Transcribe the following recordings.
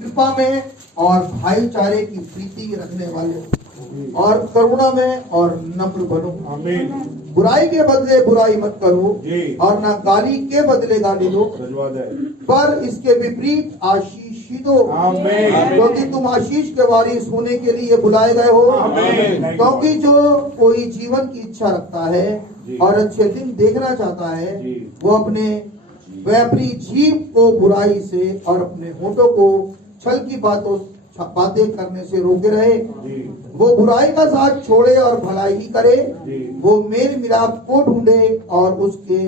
कृपा में और भाईचारे की प्रीति रखने वाले और करुणा में और नम्र बनो। आमीन। बुराई के बदले बुराई मत करो जी। और ना गाली के बदले गाली दो, पर इसके विपरीत आशीष दो, आमीन। क्योंकि तुम आशीष के वारिस होने के लिए बुलाए गए हो। आमीन। क्योंकि जो कोई जीवन की इच्छा रखता है और अच्छे दिन देखना चाहता है, वो अपने व्यापारी जीव को बुराई से और अपने होठों को छल की बातें करने से रोके रहे। वो बुराई का साथ छोड़े और भलाई ही करे। वो मेल मिलाप को ढूंढे और उसके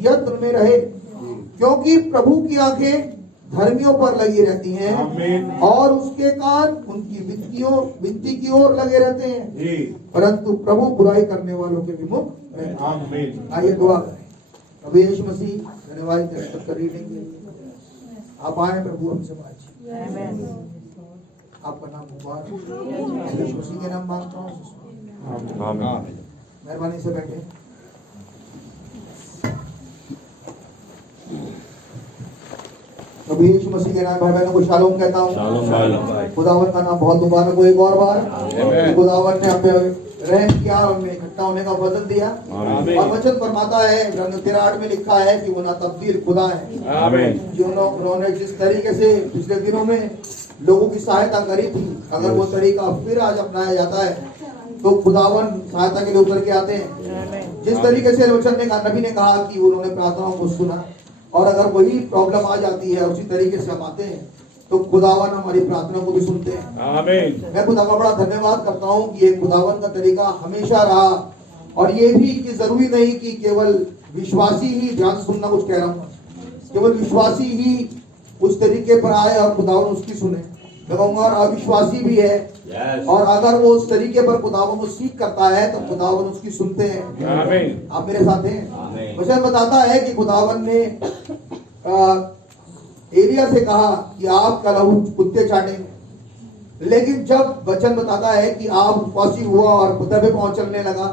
यत्न में रहे, क्योंकि प्रभु की आंखें धर्मियों पर लगी रहती हैं और उसके कान उनकी विनती की ओर लगे रहते हैं, परंतु प्रभु बुराई करने वालों के विमुख है। आइए दुआ करें। प्रभु यीशु मसीह धन्यवाद कर रीडिंग आप आए, प्रभु हमसे बातचीत। आपका नाम मुबारक। यीशु मसीह के नाम मांगता हूँ, मेहरबानी से बैठे। प्रभु यीशु मसीह के नाम भाई बहनों को शालोम कहता हूँ। खुदावन का नाम बहुत मुबारक हो एक और बार। खुदावन ने हमें रहम किया और हमें इकट्ठा होने का वचन दिया, और वचन फरमाता है 13:8 में लिखा है कि वो ना तब्दील खुदा है। उन्होंने जिस तरीके से पिछले दिनों में लोगों की सहायता करी थी, अगर वो तरीका फिर आज अपनाया जाता है तो खुदावन सहायता के लिए उतर के आते हैं। जिस तरीके से वचन ने कहा, नबी ने कहा कि उन्होंने प्रार्थनाओं को सुना, और अगर वही प्रॉब्लम आ जाती है उसी तरीके से हम आते हैं तो खुदावन हमारी प्रार्थना को भी सुनते हैं। आमीन। मैं खुदा का बड़ा धन्यवाद करता हूँ कि ये खुदावन का तरीका हमेशा रहा, और ये भी कि जरूरी नहीं कि केवल विश्वासी ही, ध्यान से सुनना कुछ कह रहा हूँ, केवल विश्वासी ही उस तरीके पर आए और खुदावन उसकी सुने। मैं कहूँगा और अविश्वासी भी है, और अगर वो उस तरीके पर खुदावन को सीख करता है तो खुदावन उसकी सुनते हैं। आमीन। आप मेरे साथ हैं। वचन बताता है कि खुदावन ने एलिया से कहा कि आप का लहू कुत्ते चाटेंगे, लेकिन जब वचन बताता है कि आप उपवासी हुआ और दबे पांव चलने लगा,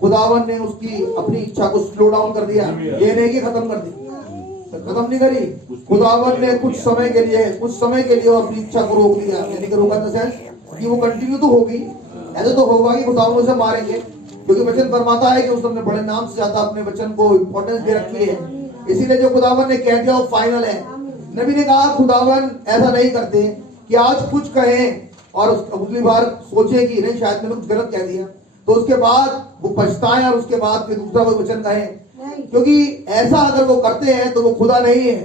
खुदावन ने उसकी अपनी इच्छा को स्लो डाउन कर दिया। ये नहीं कि खत्म कर दी, खत्म नहीं करी। खुदावन ने कुछ समय के लिए वो अपनी इच्छा को रोक लिया, यानी कि रोका था कि वो कंटिन्यू तो होगी, ऐसा तो होगा कि खुदावन उसे मारेंगे, क्योंकि वचन फरमाता है कि उसने बड़े नाम से ज्यादा अपने वचन को इम्पोर्टेंस दे रखी है। इसीलिए जो खुदावन ने कह दिया वो फाइनल है। नबी ने कहा खुदावन ऐसा नहीं करते कि आज कुछ कहें और अगली बार सोचे कि नहीं शायद मैंने कुछ गलत कह दिया, तो उसके बाद वो पछताएं और उसके बाद फिर दूसरा कोई वचन कहें, क्योंकि ऐसा अगर वो करते हैं तो वो खुदा नहीं है।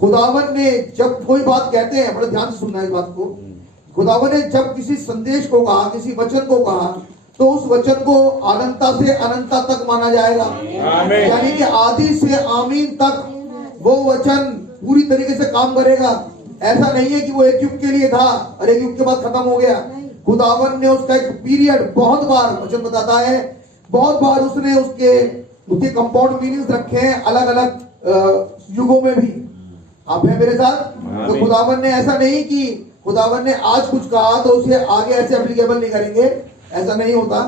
खुदावन ने जब कोई बात कहते हैं, बड़े ध्यान से सुनना है इस बात को, खुदावन ने जब किसी संदेश को कहा, किसी वचन को कहा, तो उस वचन को अनंता से अनंता तक माना जाएगा, यानी कि आदि से आमीन तक वो वचन पूरी तरीके से काम करेगा। ऐसा नहीं है कि वो एक युग के लिए था और एक युग के बाद खत्म हो गया। खुदावन ने उसका एक पीरियड बहुत बार, वचन बताता है बहुत बार उसने उसके कंपाउंड मीनिंग्स रखे हैं अलग अलग युगों में भी। आप हैं मेरे साथ? तो खुदावन ने ऐसा नहीं कि खुदावन ने आज कुछ कहा तो उसे आगे ऐसे एप्लीकेबल नहीं करेंगे, ऐसा नहीं होता।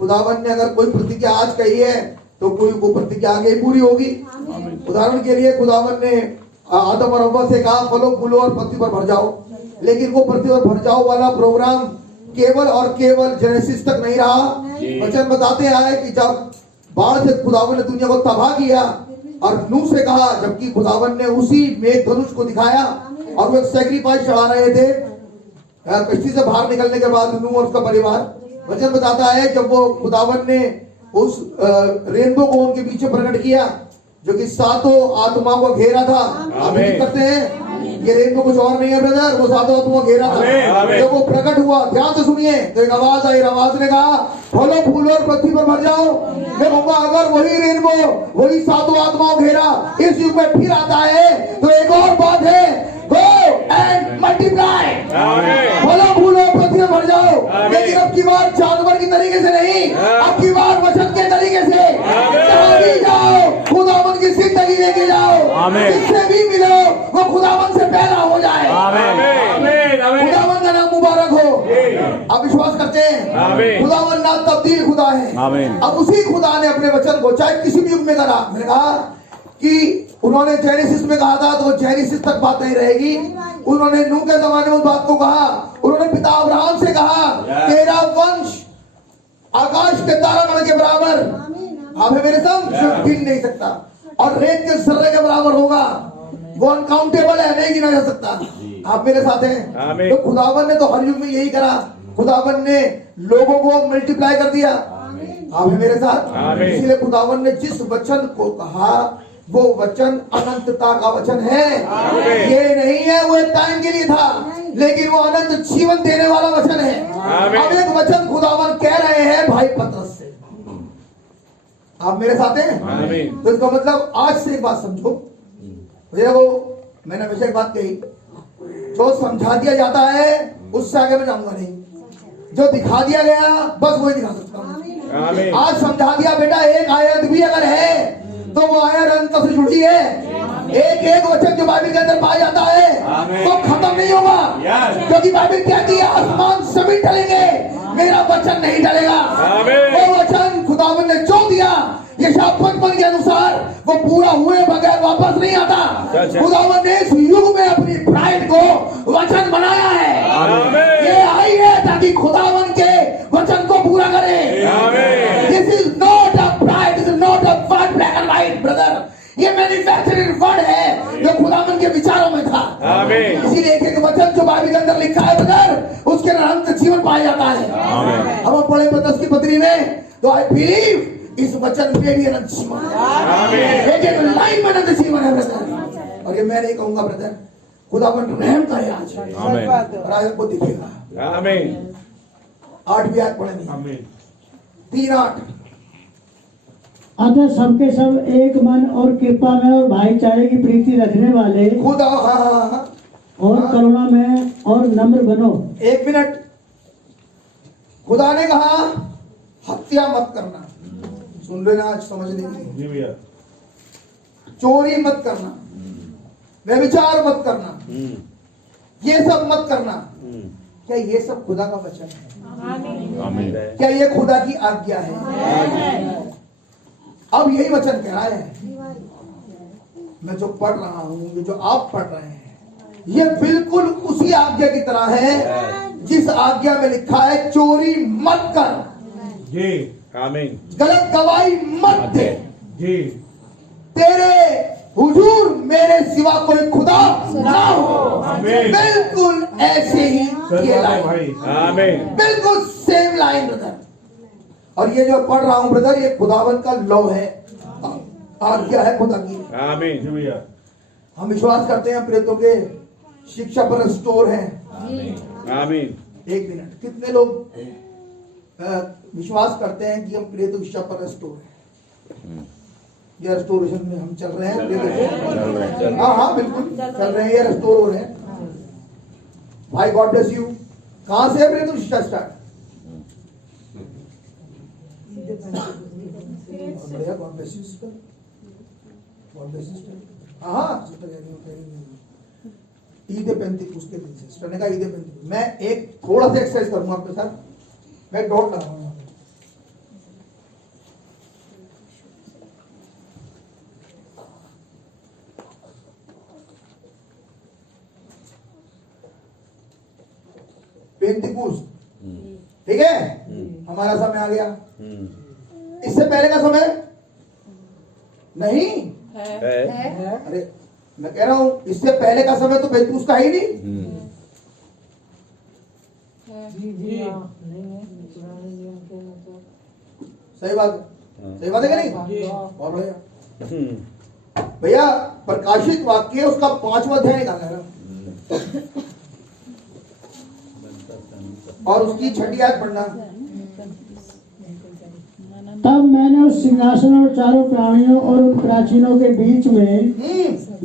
खुदावन ने अगर कोई प्रतिज्ञा आज कही है तो कोई वो प्रतिज्ञा आगे पूरी होगी। उदाहरण के लिए खुदावन ने आदम और हव्वा से कहा फलो फूलो और पृथ्वी पर भर जाओ, लेकिन वो पृथ्वी पर भर जाओ वाला प्रोग्राम केवल और केवल जेनेसिस तक नहीं रहा। वचन बताते आए कि जब बाढ़ से खुदावन ने दुनिया को तबाह किया और नूह से कहा, जबकि खुदावन ने उसी मेघ धनुष को दिखाया और वो एक सैक्रिफाइस चढ़ा रहे थे कश्ती से बाहर निकलने के बाद नूह और उसका परिवार। वचन बताता है जब वो खुदावन ने उस रेनबो को उनके पीछे प्रकट किया जो कि सातों आत्माओं को घेरा था। आप करते हैं ये रेनबो कुछ और नहीं है ब्रदर, वो सातों आत्माओं को घेरा था। जब वो प्रकट हुआ, ध्यान से सुनिए, तो एक आवाज आई, आवाज ने कहा फलो फूलो और पृथ्वी पर भर जाओ। मैं कहूंगा अगर वही रेनबो वही सातों आत्माओं घेरा इस युग में फिर आता है तो एक और बात है, गो एंड मल्टीप्लाई, फलो फूलो पृथ्वी भर जाओ। लेकिन अब की बार जानवर की तरीके से नहीं, अब की बार वचन के तरीके से जाओ, खुदावन की जिंदगी लेके जाओ, जिससे भी मिलो वो खुदावन से पहला हो जाए। खुदावन का नाम मुबारक हो। आप विश्वास करते हैं खुदावन ना तब्दील खुदा है। अब उसी खुदा ने अपने वचन को चाहे किसी भी युग में करा, मैंने कहा कि उन्होंने जेनेसिस में कहा था तो वो जेनेसिस तक बात नहीं रहेगी, उन्होंने नूह के जमाने में उस बात को कहा, उन्होंने पिता अब्राहम से कहा तेरा वंश आकाश के तारामंडल के बराबर, आप है मेरे संग, जो गिन नहीं सकता, और रेत के जर्रे के बराबर होगा, वो अनकाउंटेबल है, नहीं गिना जा सकता। आप मेरे साथ हैं? तो खुदावन ने तो हर युग में यही करा, खुदावन ने लोगों को मल्टीप्लाई कर दिया। आप है मेरे साथ? इसलिए खुदावन ने जिस वचन को कहा वो वचन अनंतता का वचन है, ये नहीं है वो एक टाइम के लिए था, लेकिन वो अनंत जीवन देने वाला वचन है। अब एक वचन खुदावन कह रहे हैं भाई पतरस से। आप मेरे साथ हैं? तो इसका मतलब आज से एक बात समझो, देखो मैंने हमेशा एक बात कही, जो समझा दिया जाता है उससे आगे मैं जाऊंगा नहीं, जो दिखा दिया गया बस वही दिखा सकता हूँ। आज समझा दिया बेटा, एक आयत भी अगर है तो वो आयत अंत से जुड़ी है। एक एक वचन जो बाइबल के अंदर पाया जाता है वो खत्म नहीं होगा, क्योंकि बाइबल कहती है आसमान जमीन टलेंगे, मेरा वचन नहीं टलेगा। वो वचन खुदावन ने जो दिया यशायाह 55 के अनुसार वो पूरा हुए बगैर वापस नहीं आता। खुदावन ने इस युग में अपनी ब्राइड को वचन बनाया है, ये आई है ताकि खुदावन के वचन को पूरा करे। This is not a bride, is not a word black and white brother, ये मैन्युफैक्चर्ड वर्ड है जो खुदावन के विचारों में था। इसीलिए एक एक वचन जो बाइबल के अंदर लिखा है ब्रदर, उसके अनंत जीवन पाया जाता है। हम पढ़े पतरस की पत्री में, तो आई बिलीव इस वचन में भी अनंत जीवन है, एक एक लाइन में अनंत जीवन है ब्रदर। और ये मैं नहीं कहूंगा ब्रदर, खुदावन रहम करे आज, और आज आपको दिखेगा। आमीन। 8वीं आयत पढ़ेंगे, 3:8। अतः सबके सब एक मन और कृपा में और भाईचारे की प्रीति रखने वाले, खुदा और करुणा में और नम्र बनो। 1 मिनट, खुदा ने कहा हत्या मत करना, सुन लेना आज समझने के लिए, चोरी मत करना, व्यभिचार मत करना, ये सब मत करना। क्या ये सब खुदा का वचन है? क्या ये खुदा की आज्ञा है? अब यही वचन कह रहा है, मैं जो पढ़ रहा हूं, ये जो आप पढ़ रहे हैं, ये बिल्कुल उसी आज्ञा की तरह है जिस आज्ञा में लिखा है चोरी मत कर जी, आमीन, गलत गवाही मत दे जी, तेरे हुजूर मेरे सिवा कोई खुदा ना हो। बिल्कुल ऐसे ही ये लाइन, आमीन, बिल्कुल सेम लाइन ब्रदर। और ये जो पढ़ रहा हूं ब्रदर, ये खुदावन का लॉ है, आज्ञा है खुदा की। आमीन जी भैया। हम विश्वास करते हैं प्रेतों के शिक्षा पर स्टोर है। आमीन। 1 मिनट, कितने लोग विश्वास करते हैं कि हम प्रेत शिक्षा पर स्टोर है? ये रेस्टोरेशन में हम चल रहे हैं, हाँ हाँ बिल्कुल चल रहे हैं, ये रेस्टोर हो रहे हैं भाई। God bless you. कहां से है प्रेत शिक्षा स्टार्ट? बढ़िया, God bless you sister, God bless you sister. हाँ ईद पेंतिकुस्त के दिन से सिस्टर ने कहा ईद पेंतिकुस्त। मैं एक थोड़ा सा एक्सरसाइज करूंगा आपके साथ, मैं डॉट लगाऊंगा। पेंतिकुस्त, ठीक है, हमारा समय आ गया। इससे पहले का समय नहीं है। अरे मैं कह रहा हूं इससे पहले का समय तो पेंतिकुस्त का ही नहीं। सही बात है, सही बात है कि नहीं? बहुत बढ़िया भैया। प्रकाशित वाक्य उसका 5वां अध्याय निकालना है और उसकी 6ठी आयत पढ़ना। तब मैंने उस सिंहासन और चारों प्राणियों और उन प्राचीनों के बीच में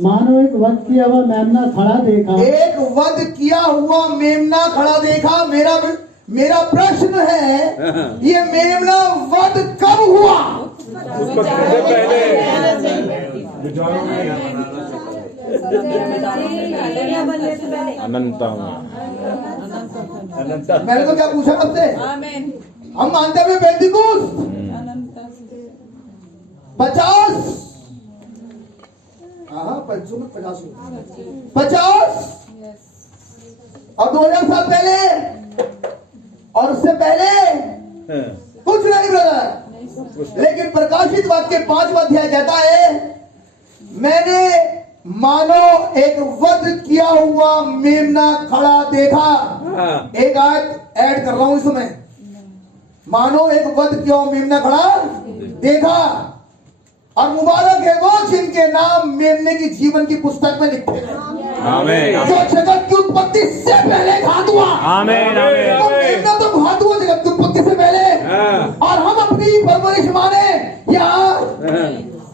मानो एक वध किया हुआ मेमना खड़ा देखा। एक वध किया हुआ मेमना खड़ा देखा। मेरा प्रश्न है, ये मेमना वध कब हुआ? उसको पहले अनंता मैंने तो क्या पूछा आपसे? हम मानते हैं पेंतिकुस्त 50 50 और 2000 साल पहले और उससे पहले हाँ, कुछ नहीं ब्रदर। लेकिन प्रकाशित वाक्य 5वां अध्याय कहता है, मैंने मानो एक वध किया हुआ मेमना खड़ा देखा। हाँ, एक आयत ऐड कर रहा हूं इसमें, मानो एक वध किया हुआ मेमना खड़ा देखा, और मुबारक है वो जिनके नाम मेमने की जीवन की पुस्तक में लिखे हैं, आमीन, जो जगत की उत्पत्ति से पहले घात हुआ। आमीन, आमीन, तो मेमना तो घात हुआ जगत की उत्पत्ति से पहले, हाँ, और हम अपनी परवरिश माने या हाँ,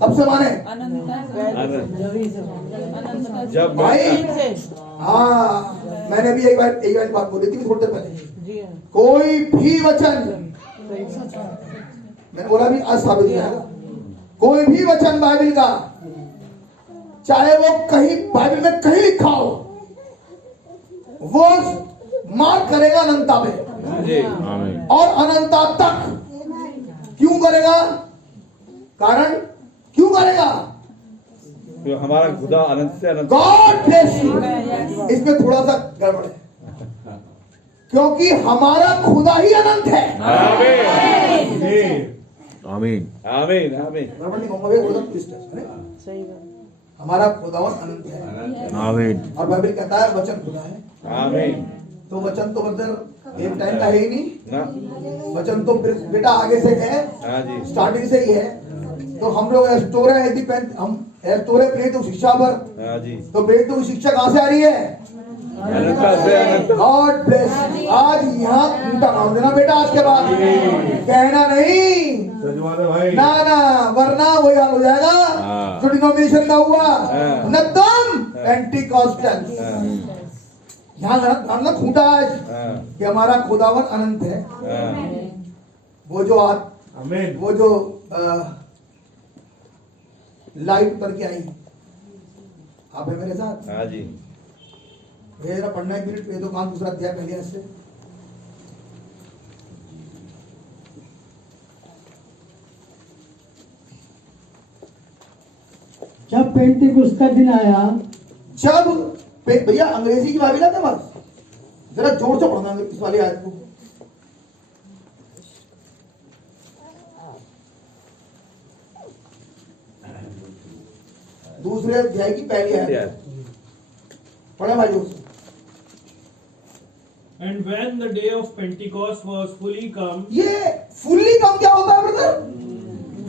अब से माने जब भाई। हाँ, मैंने भी एक बार बात बोली थी थोड़ी देर पहले, कोई भी वचन, मैंने बोला भी आज साबित किया, कोई भी वचन बाइबल का, चाहे वो कहीं बाइबल में कहीं लिखा हो, वो मार्क करेगा अनंता में जी, आमीन, और अनंता तक। क्यों करेगा? कारण क्यों करेगा? तो हमारा खुदा अनंत से अनंत। God bless you. इसमें थोड़ा सा गड़बड़ है, क्योंकि हमारा खुदा ही अनंत है। आमीन, जी, आमीन, आमीन, आमीन, गड़बड़ नहीं कहूंगा, वो एकदम twist है। हमारा खुदावन अनंत है, आमीन, और बाइबल कहता है वचन खुदा है। आमीन, तो वचन तो मतलब एक टाइम का है ही नहीं, ना, वचन तो बेटा आगे से है, हाँ जी, स्टार्टिंग से ही है। तो हम लोग एस्टोरे हम एस्टोरे प्रेरित शिक्षा पर, हाँ जी, तो प्रेरित शिक्षा कहाँ से आ रही है? अनंत से अनंत। God bless. आज यहाँ खूंटा मार देना बेटा, आज के बाद कहना नहीं, सजवाने भाई, ना ना, वरना वही हाल हो जाएगा हाँ। जो डिनोमिनेशन का हुआ, हाँ। नतम पेंटिकॉस्टल। हाँ, यहाँ ना खूंटा आज हाँ, कि हमारा खुदावन अनंत है। हाँ, वो जो आमीन, वो जो लाइट उतर के आई, आप है मेरे साथ? हाँ जी, ये जरा पढ़ना एक मिनट, तो काम दूसरा अध्याय पहले इससे। जब पेंटिकुस्त का दिन आया, जब भैया अंग्रेजी की बाइबल आता बस, जरा जोर से पढ़ना इस वाली आयत को। दूसरे अध्याय की पहली आयत पढ़े भाई जोर से। And when the day of Pentecost was fully come, ये फुल्ली कम क्या होता है ब्रदर?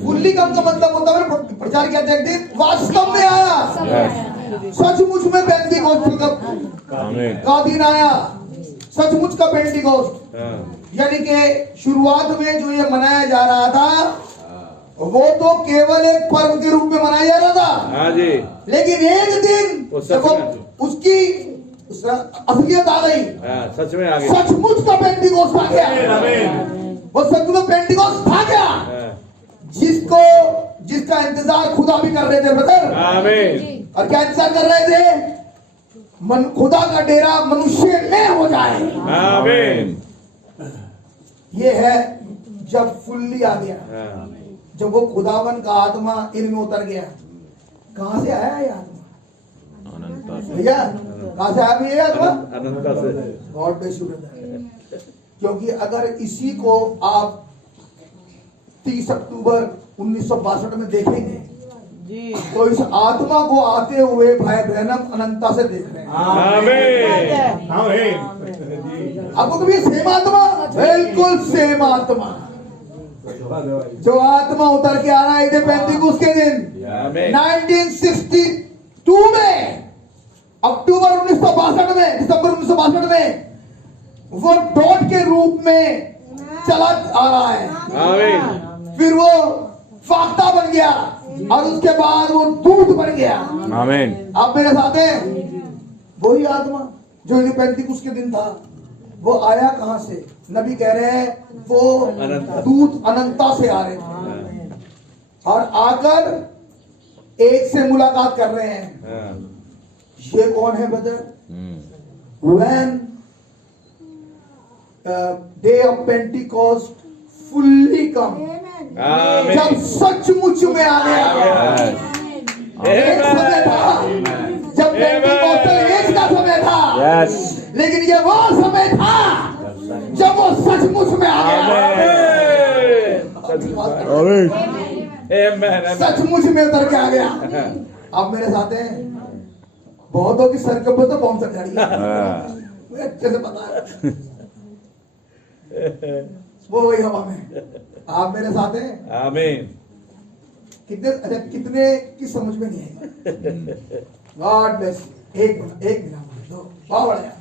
फुल्ली कम का मतलब होता है प्रचार क्या देखते वास्तव में आया, सचमुच में पेंटिकोस्ट का दिन आया, सचमुच का पेंटिकोस्ट। हाँ, यानी कि शुरुआत में जो ये मनाया जा रहा था वो तो केवल एक पर्व के रूप में मनाया जा रहा था, हाँ जी, लेकिन एक दिन वो सच में- उसकी असलियत आ गई, हाँ, सच में आ गए, सचमुच का पेंटिकोस्ट आ गया। वो सचमुच में पेंटिकोस्ट आ गया, हाँ, जिसका इंतजार खुदा भी कर रहे थे ब्रदर। आमीन, और क्या इंतजार कर रहे थे? खुदा का डेरा मनुष्य में हो जाए। आमीन, ये है जब फुल्ली आ गया, हाँ, जब वो खुदावन का आत्मा इनमें उतर गया। कहां से आया ये आत्मा भैया? कहां से आया भैया ये आत्मा? अनंत से, गॉड ब्लेस यू ब्रदर। क्योंकि अगर इसी को आप 30 अक्टूबर 1962 में देखेंगे तो इस आत्मा को आते हुए भाई ब्रैनम अनंता से देख रहे हैं। आमीन, आपको कभी सेम आत्मा? बिल्कुल सेम आत्मा, जो आत्मा उतर के आ रहा है पेंटिकुस्त के दिन आमीन, 1962 में, अक्टूबर 1962 में, दिसंबर 1962 में वो डॉट के रूप में चला आ रहा है। आमीन, फिर वो फाख्ता बन गया और उसके बाद वो दूध बन गया। आमीन, आप मेरे साथ हैं? वही आत्मा जो पेंटिकुस्त के दिन था, वो आया कहां से? नबी कह रहे हैं वो अनंता। दूत अनंता से आ रहे थे और आकर एक से मुलाकात कर रहे हैं। हाँ, ये कौन है brother? When day of Pentecost fully come, आमीन, जब सचमुच में आ गया। एक समय था जब पेंटिकोस्टल एज का समय था, Yes. लेकिन ये वो समय था जब वो सचमुच में आ गया। Amen. Amen. सचमुच में उतर के आ गया। आप मेरे साथ हैं। बहुतों की सर के ऊपर तो बॉम्ब चढ़ रही है, मुझे अच्छे से पता है। वो वही हवा में। आप मेरे साथ हैं। Amen. कितने की समझ में नहीं आएगा। God bless you. एक मिनट दो, बहुत बढ़िया।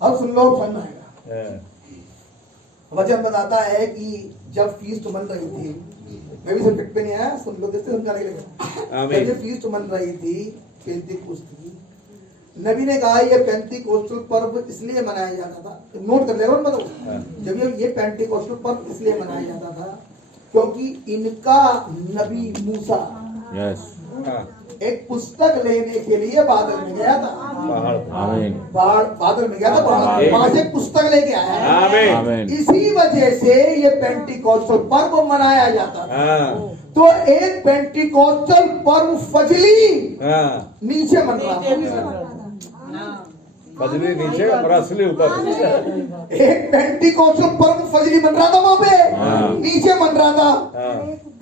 अब सुन लो, समझ में आएगा। वचन बताता है कि जब फीस्ट बन रही थी, मैं भी सब्जेक्ट पे नहीं आया, सुन लो, जैसे समझाने के लिए। जब ये फीस्ट बन रही थी, पेंतीकोस्त की, नबी ने कहा ये पेंतीकोस्टल पर्व इसलिए मनाया जाता था। नोट कर ले, मतलब जब ये पेंतीकोस्टल पर्व इसलिए मनाया जाता था क्योंकि इनका नबी मूसा Yes. एक पुस्तक लेने के लिए बादल में गया था। Amen. बादल में गया था, वहां से पुस्तक लेके आया है। Amen. Amen. इसी वजह से ये पेंटीकोस्टल पर्व मनाया जाता था। तो एक पेंटीकोस्टल पर्व फजली नीचे मन रहा था, बजरी नीचे और असली ऊपर। एक पेंटीकोस्टल पर्व फजली बन रहा था वहां पे, नीचे बन रहा था।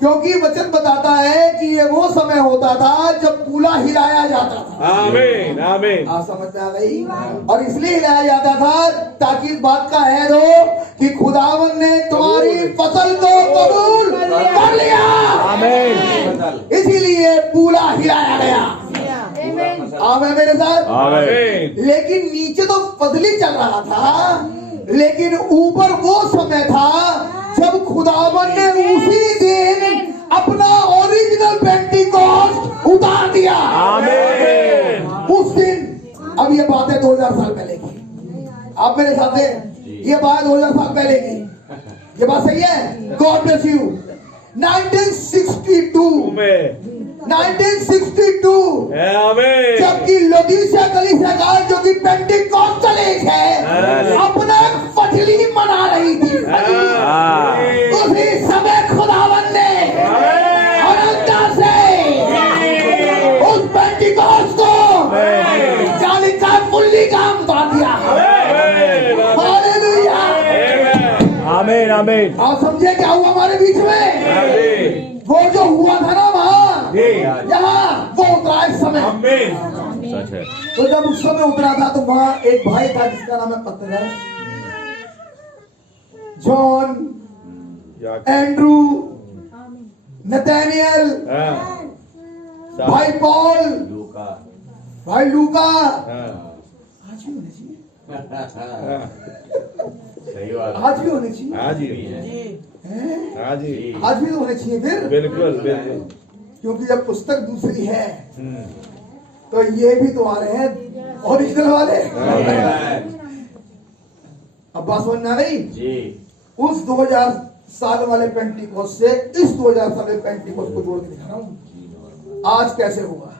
क्योंकि वचन बताता है कि ये वो समय होता था जब पूला हिलाया जाता था। आमीन आमीन। आप समझ में आ गई? और इसलिए हिलाया जाता था ताकि इस बात का हैद हो कि खुदावन ने तुम्हारी फसल को कबूल कर लिया। आमीन। इसीलिए पूला हिलाया गया। आमीन मेरे साथ। आमीन। लेकिन नीचे तो फजली चल रहा था, लेकिन ऊपर वो समय था जब खुदावन ने उसी दिन अपना ओरिजिनल पेंटीकोस्ट उतार दिया। आमीन। उस दिन, अब ये बात है 2000 साल पहले की। आप मेरे साथ हैं, ये बात 2000 साल पहले की। ये बात सही है? God bless you. 1962 आमीन। जबकि लोदीसिया कलीसिया जो कि पेंटीकोस्टल एज है, अपना फजली मना रही थी। उसी समय खुदावन ने अनंता से उस पेंटीकोस्ट को जाली का फुल्ली काम उतार दिया। हालेलुया। आमीन आमीन। आप समझे क्या हुआ हमारे बीच में? वो जो हुआ था ना वहाँ, यहाँ वो उतरा इस समय। सच है। तो जब उस समय उतरा था तो वहाँ एक भाई था जिसका नाम है पतरस, जॉन, एंड्रू, नथानियल, भाई पॉल, भाई लूका। आज भी होने चाहिए, आज भी होने चाहिए, आज ही आज भी तो होने चाहिए फिर। बिल्कुल बिल्कुल। क्योंकि जब पुस्तक दूसरी है तो ये भी तो आ रहे हैं ओरिजिनल वाले। अब बात समझ में आ गई? उस 2000 साल वाले पेंटीकोस्ट से इस 2000 साल वाले पेंटीकोस्ट को जोड़ के दिखा रहा हूं आज कैसे हुआ।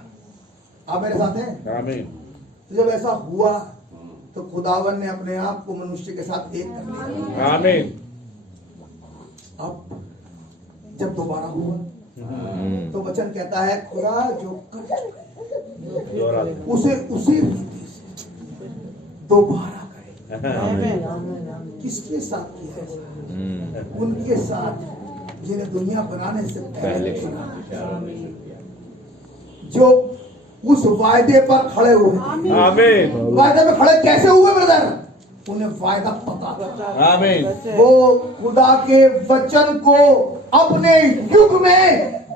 आप मेरे साथ हैं? आमीन। तो जब ऐसा हुआ तो खुदावन ने अपने आप को मनुष्य के साथ एक कर लिया। आमीन। अब जब दोबारा हुआ तो वचन कहता है खुदा जो उसे उसी रीति से दोबारा करे। किसके साथ किया है? उनके साथ जिन्हें दुनिया बनाने से पहले चुना, जो उस वायदे पर खड़े हुए। आमीन। वायदे में खड़े कैसे हुए ब्रदर? उन्हें वायदा पता था। आमीन। वो खुदा के वचन को अपने युग में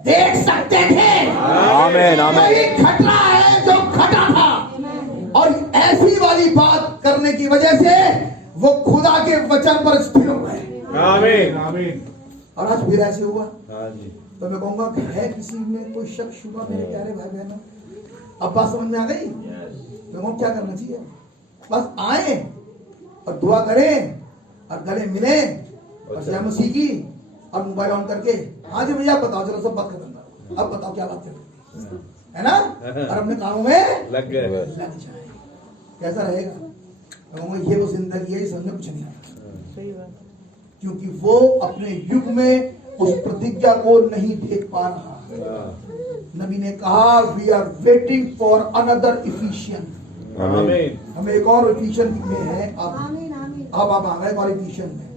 देख सकते थे। आमीन आमीन। यही खतरा है जो घटा था, और ऐसी वाली बात करने की वजह से वो खुदा के वचन पर स्थिर हो गए। आमीन आमीन। और आज फिर ऐसे हुआ। हाँ जी। तो मैं कहूंगा कि है किसी में कोई शक शुबा मेरे प्यारे भाई बहनों? अब बात समझ में आ गई? मैं कहूँ क्या करना चाहिए? बस आए और दुआ करें और गले मिले और जय मसीह की, और मोबाइल ऑन करके हाँ जी भैया बताओ, चलो सब बात खत्म, अब बताओ क्या बात है ना, और अपने कामों में लग गए। लग जाए। कैसा रहेगा? मैं कहूँगा ये वो जिंदगी है जिसमें कुछ नहीं आता, क्योंकि वो अपने युग में उस प्रतिज्ञा को नहीं देख पा रहा। नबी ने कहा we are waiting for another Ephesian. आमीन हम एक और इफिशियन में है अब आप एक और इफिशियन में।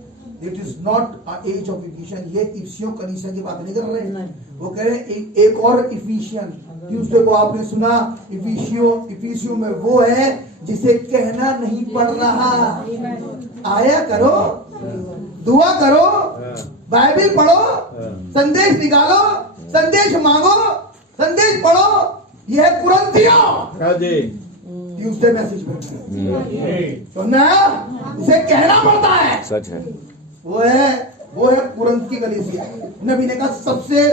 It is not age of Ephesian, ये इफिसियों कलीसिया की बात नहीं कर रहे हैं। वो कह रहे हैं एक और इफिशियन। ट्यूसडे को आपने सुना इफिसियों में वो है जिसे कहना नहीं पड़ रहा। आया करो, दुआ करो, बाइबल पढ़ो, संदेश निकालो, संदेश मांगो, संदेश पढ़ो। यह है कुरिन्थियों। हाँ जी ट्यूसडे मैसेज में सुनना, इसे कहना पड़ता है। सच है। वो है कुरिन्थ की कलीसिया, नबी ने कहा सबसे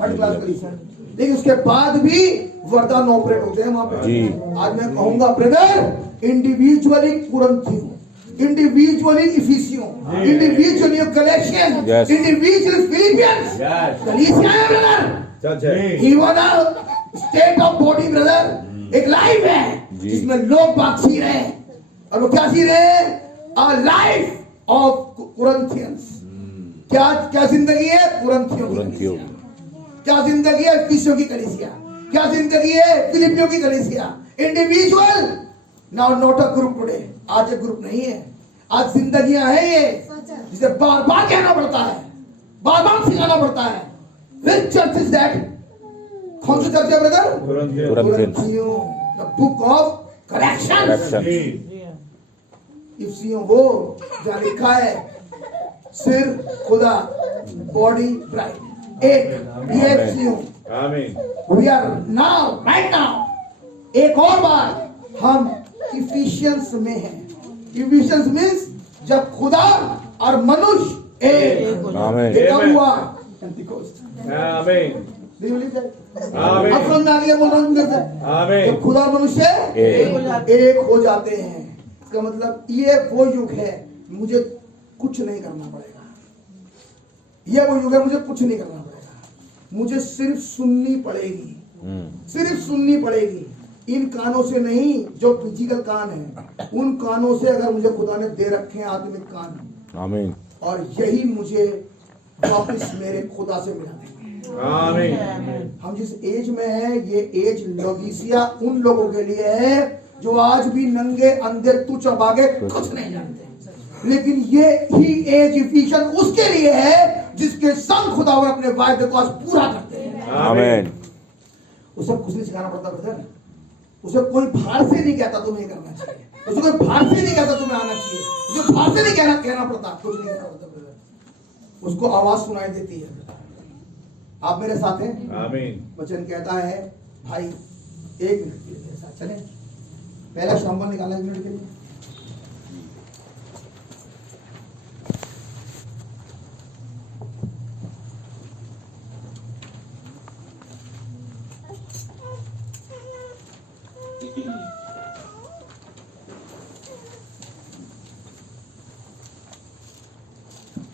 थर्ड क्लास कलीसिया। लेकिन उसके बाद भी वरदान ऑपरेट होते हैं वहां पे। आज मैं कहूंगा ब्रदर, इंडिविजुअली कुरिन्थियों, इंडिविजुअली इफिसियों, इंडिविजुअली गलातियन, इंडिविजुअली फिलिपियंस कलीसिया है ब्रदर। सच है। Even state of body brother, एक लाइफ है जिसमें लोग बात सी रहे हैं। और वो क्या सी रहे हैं? A life of Corinthians. क्या जिंदगी है? कुरिन्थियों की। क्या जिंदगी है? इफिसियों की कलीसिया। क्या जिंदगी है? फिलिपियों की कलीसिया। Individual, now not a group today. आज एक ग्रुप नहीं है, आज जिंदगियां हैं ये, जिसे बार बार कहना पड़ता है, बार बार सिखाना पड़ता है। Which church is that? कौन सी चर्च है ब्रदर? कुरिन्थियों, the book of correction। इफिसियों वो जहाँ लिखा है सिर खुदा, बॉडी ब्राइड, एक ये इफिसियों। आमीन। We are now, right now, एक और बार हम इफिशियंस में हैं। इफिशियंस मीन्स जब खुदा और मनुष्य एक हुआ। आमीन। आमीन। अब समझ में आ गया बोल रहा हूँ। आमीन। जब खुदा और मनुष्य एक हो जाते हैं, इसका मतलब ये वो युग है, मुझे कुछ नहीं करना पड़ेगा। ये वो युग है, मुझे कुछ नहीं करना पड़ेगा, मुझे सिर्फ सुननी पड़ेगी, सिर्फ सुननी पड़ेगी। इन कानों से नहीं जो फिजिकल कान है, उन कानों से अगर मुझे खुदा ने दे रखे हैं आत्मिक कान। आमीन। और यही मुझे वापस मेरे खुदा से मिला देंगे। आमीन। हम जिस एज में है, ये एज लौदीसिया उन लोगों के लिए है जो आज भी नंगे अंधे तुच्छ अभागे कुछ नहीं जानते। लेकिन ये ही एज इफिशियन उसके लिए है जिसके संग खुदावन अपने वायदे को आज पूरा करते हैं। आमीन। उसे कुछ नहीं सिखाना पड़ता ब्रदर। उसे कोई बाहर से नहीं कहता तुम्हें करना चाहिए, उसे कोई बाहर से नहीं कहता तुम्हें आना चाहिए, उसे बाहर से नहीं कहना पड़ता, कुछ नहीं कहना पड़ता ब्रदर। उसको आवाज सुनाई देती है। आप मेरे साथ हैं? आमीन। वचन कहता है भाई 1 मिनट के लिए मेरे साथ चले, पहला शाम्बल निकाला 1 मिनट के लिए।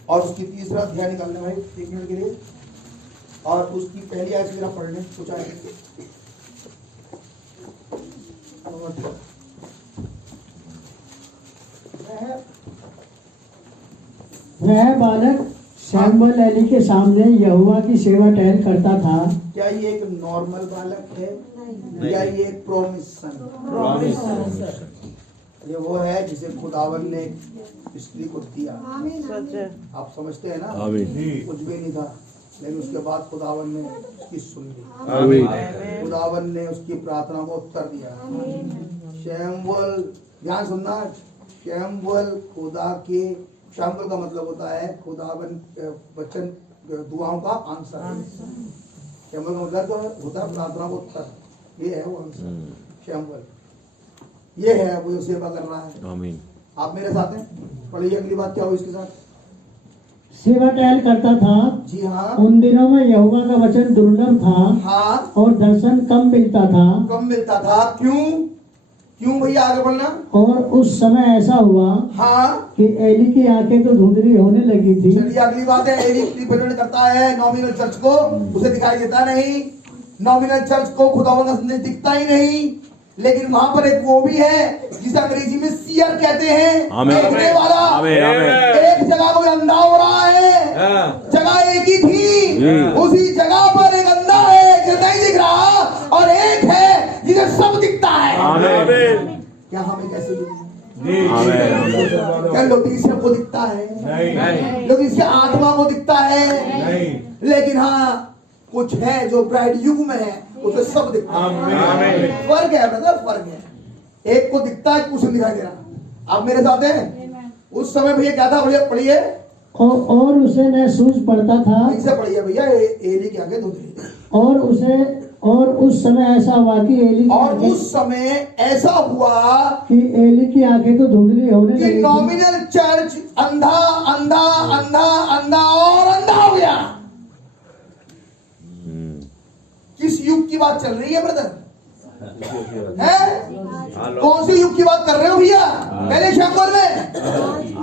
और उसकी तीसरा अध्याय निकालना भाई 1 मिनट के लिए, और उसकी पहली आयत मेरा पढ़ने कुछ आएगी। वह बालक शैम्बल एली के सामने यहोवा की सेवा टहल करता था। क्या ये एक नॉर्मल बालक है या ये एक प्रोमिशन? ये वो है जिसे खुदावन ने स्त्री को दिया। आप समझते हैं ना? कुछ भी नहीं था, लेकिन उसके बाद खुदावन ने उसकी सुन ली। खुदावन ने उसकी प्रार्थना को उत्तर दिया। शैम्बल, ध्यान सुनना, शैम्बल खुदा के, शैम्बल का मतलब होता है खुदावन वचन दुआओं का आंसर। शैम्बल का मतलब तो होता है प्रार्थना को उत्तर, ये है वो आंसर। शैम्बल ये है, वो सेवा कर रहा है। आमीन। आप मेरे साथ हैं? पढ़िए अगली बात क्या हुई इसके साथ। सेवा टहल करता था। जी हाँ। उन दिनों में यहोवा का वचन दुर्लभ था। हाँ। और दर्शन कम मिलता था। कम मिलता था। क्यों? क्यों भैया, आगे बढ़ना। और उस समय ऐसा हुआ हाँ कि एली की आंखें तो धुंधली होने लगी थी। चलिए अगली बात है, एली रिप्रेजेंट करता है नॉमिनल चर्च को, उसे दिखाई देता नहीं। नॉमिनल चर्च को खुदावन का संदेश दिखता ही नहीं। लेकिन वहां पर एक वो भी है जिसे अंग्रेजी में सीयर कहते हैं, देखने वाला। एक जगह कोई अंधा हो रहा है, जगह एक ही थी, उसी जगह पर एक अंधा है जो नहीं दिख रहा, और एक है जिसे सब दिखता है। क्या हमें कैसे युग? आमीन। क्या लोदीसिया को दिखता है? नहीं। लोदीसिया आत्मा को दिखता है? नहीं। लेकिन हाँ कुछ है जो ब्राइड युग में है, उसे सब दिखता है। आमीन। फर्क है ब्रदर, फर्क है। एक को दिखता है, कुछ नहीं दिखाई दे रहा। आप मेरे साथ हैं? उस समय भैया क्या था? भैया पढ़िए, और उसे न सूझ पड़ता था, इनसे पढ़िए भैया, एली के आगे धुंधली। और उस समय ऐसा हुआ कि एली और उस समय ऐसा हुआ कि एली की आंखें तो धुंधली होने कि लगी थी। नॉमिनल चर्च अंधा अंधा अंधा अंधा और अंधा हो गया। किस युग की बात चल रही है ब्रदर? हैं? कौन सी युग की बात कर रहे हो भैया? पहले शंकर में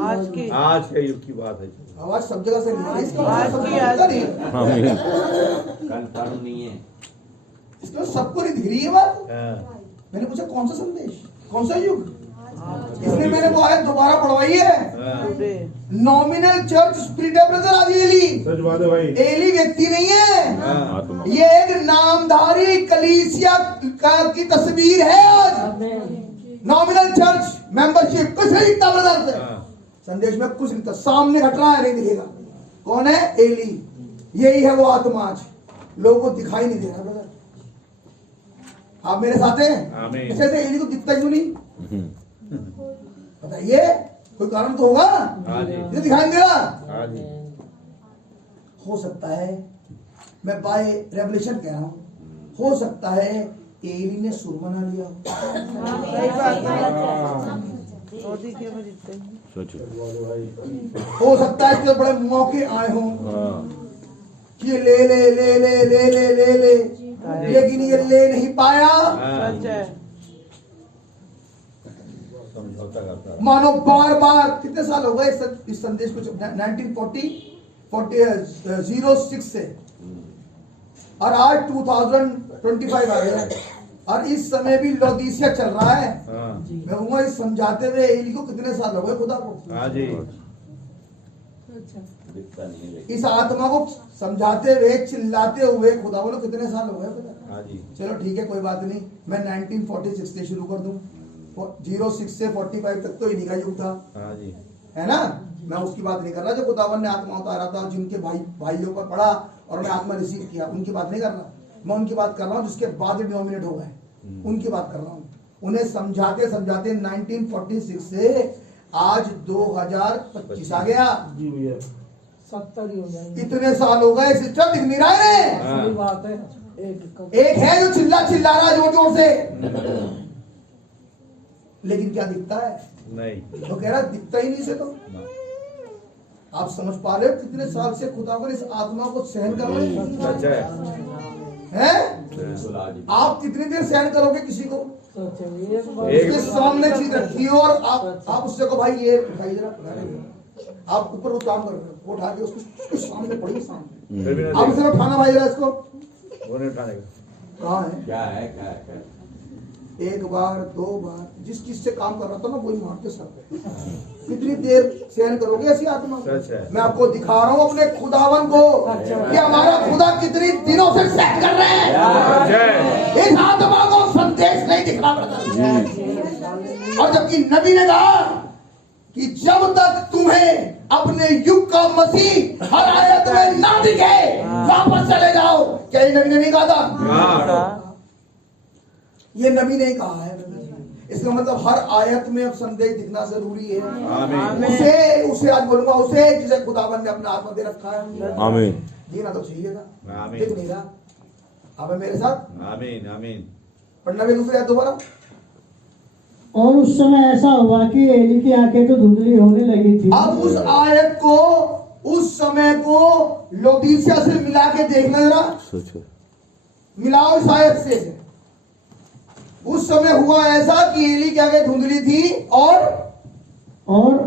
आज के युग की बात है। आवाज सब जगह से नहीं आ रही, इसका आज मतलब की सबको आज नहीं है। कंफर्म नहीं है। इसका सबको नहीं दिख रही है बात। हाँ। मैंने पूछा कौन सा संदेश, कौन सा युग? इसलिए मैंने वो आयत दोबारा पढ़वाई है। नॉमिनल चर्च स्पिरिट है ब्रदर। आज एली, सच बात है भाई। एली व्यक्ति नहीं है, हाँ। ये एक नामधारी कलीसिया की तस्वीर है। आज नॉमिनल चर्च मेंबरशिप कुछ नहीं दिखता ब्रदर से। हाँ। संदेश में कुछ नहीं दिखता, सामने घट रहा है नहीं दिखेगा। कौन है? एली। यही है वो आत्मा, आज लोगों को दिखाई नहीं दे रहा ब्रदर। आप मेरे साथ हैं? आमीन। जैसे एली को दिखता क्यों नहीं? बताइए, कोई कारण तो होगा। हाँ जी। ये दिखाई नहीं दे रहा। हाँ जी। हो सकता है, मैं बाय रेवलेशन कह रहा हूं, हो सकता है एली ने सुर बना लिया हो। हो सकता है कि बड़े मौके आए हों कि ले ले ले ले ले ले ले ले, लेकिन ये ले नहीं पाया। समझौता करता है। मानो बार बार, कितने साल हो गए इस संदेश को? 1906 से, और आज 2025 आ गया, और इस समय भी लौदीसिया चल रहा है। हाँ। मैं कहूंगा इस समझाते हुए एली को कितने साल हो गए खुदा को? हाँ जी। इस आत्मा को समझाते हुए, चिल्लाते हुए खुदा बोलो कितने साल हो गए खुदा? हाँ जी। चलो ठीक है, कोई बात नहीं, मैं 1946 से शुरू कर दूं। 06 से 45 तक तो इन्हीं का युग था, हाँ जी। है ना? मैं उसकी बात नहीं कर रहा जो खुदावन ने आत्मा उतारा था, जिनके भाइयों पर पड़ा और मैं आत्मा रिसीव किया, उनकी बात नहीं कर रहा। मैं उनकी बात कर रहा हूँ जिसके बाद डिनोमिनेट हो गए, उनकी बात कर रहा हूँ। उन्हें समझाते समझाते 1946 से आज 2025 आ गया। 70 हो जाएंगे। इतने साल हो गए, सिस्टर दिख नहीं रहा है। हाँ। सही बात है। एक है जो चिल्ला रहा है जोर जोर से, लेकिन क्या दिखता है? नहीं। तो कह रहा दिखता ही नहीं से। तो आप समझ पा रहे हो कितने साल से खुदावन इस आत्मा को सहन कर रहे सच है। हैं? आप कितनी देर सहन करोगे किसी को? एक उसके सामने चीज रखी हो और आप उससे को भाई ये उठाइए जरा, आप ऊपर वो काम कर रहे हो, वो उठा के उसके सामने पड़ी सामने, फिर भी आप नहीं उसे उठाना भाई जरा इसको। वो नहीं उठाने का। कहाँ है? क्या है? एक बार दो बार जिस चीज से काम कर रहा था ना वही मारते सर पे। कितनी देर सहन करोगे ऐसी आत्मा? सच है। मैं आपको दिखा रहा हूँ अपने खुदावन को कि हमारा खुदा कितनी दिनों से सहन कर रहे हैं। जय। इस आत्मा को संदेश नहीं दिख रहा ब्रदर। और जबकि नबी ने कहा कि जब तक तुम्हें अपने युग का मसीह हर आयत में ना दिखे वापस चले जाओ। क्या ये नबी ने नहीं कहा था? हाँ। ये नबी ने कहा है। इसका मतलब हर आयत में अब संदेश दिखना जरूरी है। आमीन। उसे आज बोलूंगा, उसे जिसे खुदावन ने अपना आत्मा दे रखा है, आमीन। जीना तो चाहिए था, आमीन। दिख नहीं रहा। अब मेरे साथ आमीन। आमीन। पढ़ना भी दूसरी आयत दोबारा। और उस समय ऐसा हुआ कि एली की आंखें तो धुंधली होने लगी थी। अब उस आयत को, उस समय को लौदीसिया से मिला के देखना जरा, सच है। मिलाओ इस आयत से। उस समय हुआ ऐसा कि एली क्या के धुंधली थी और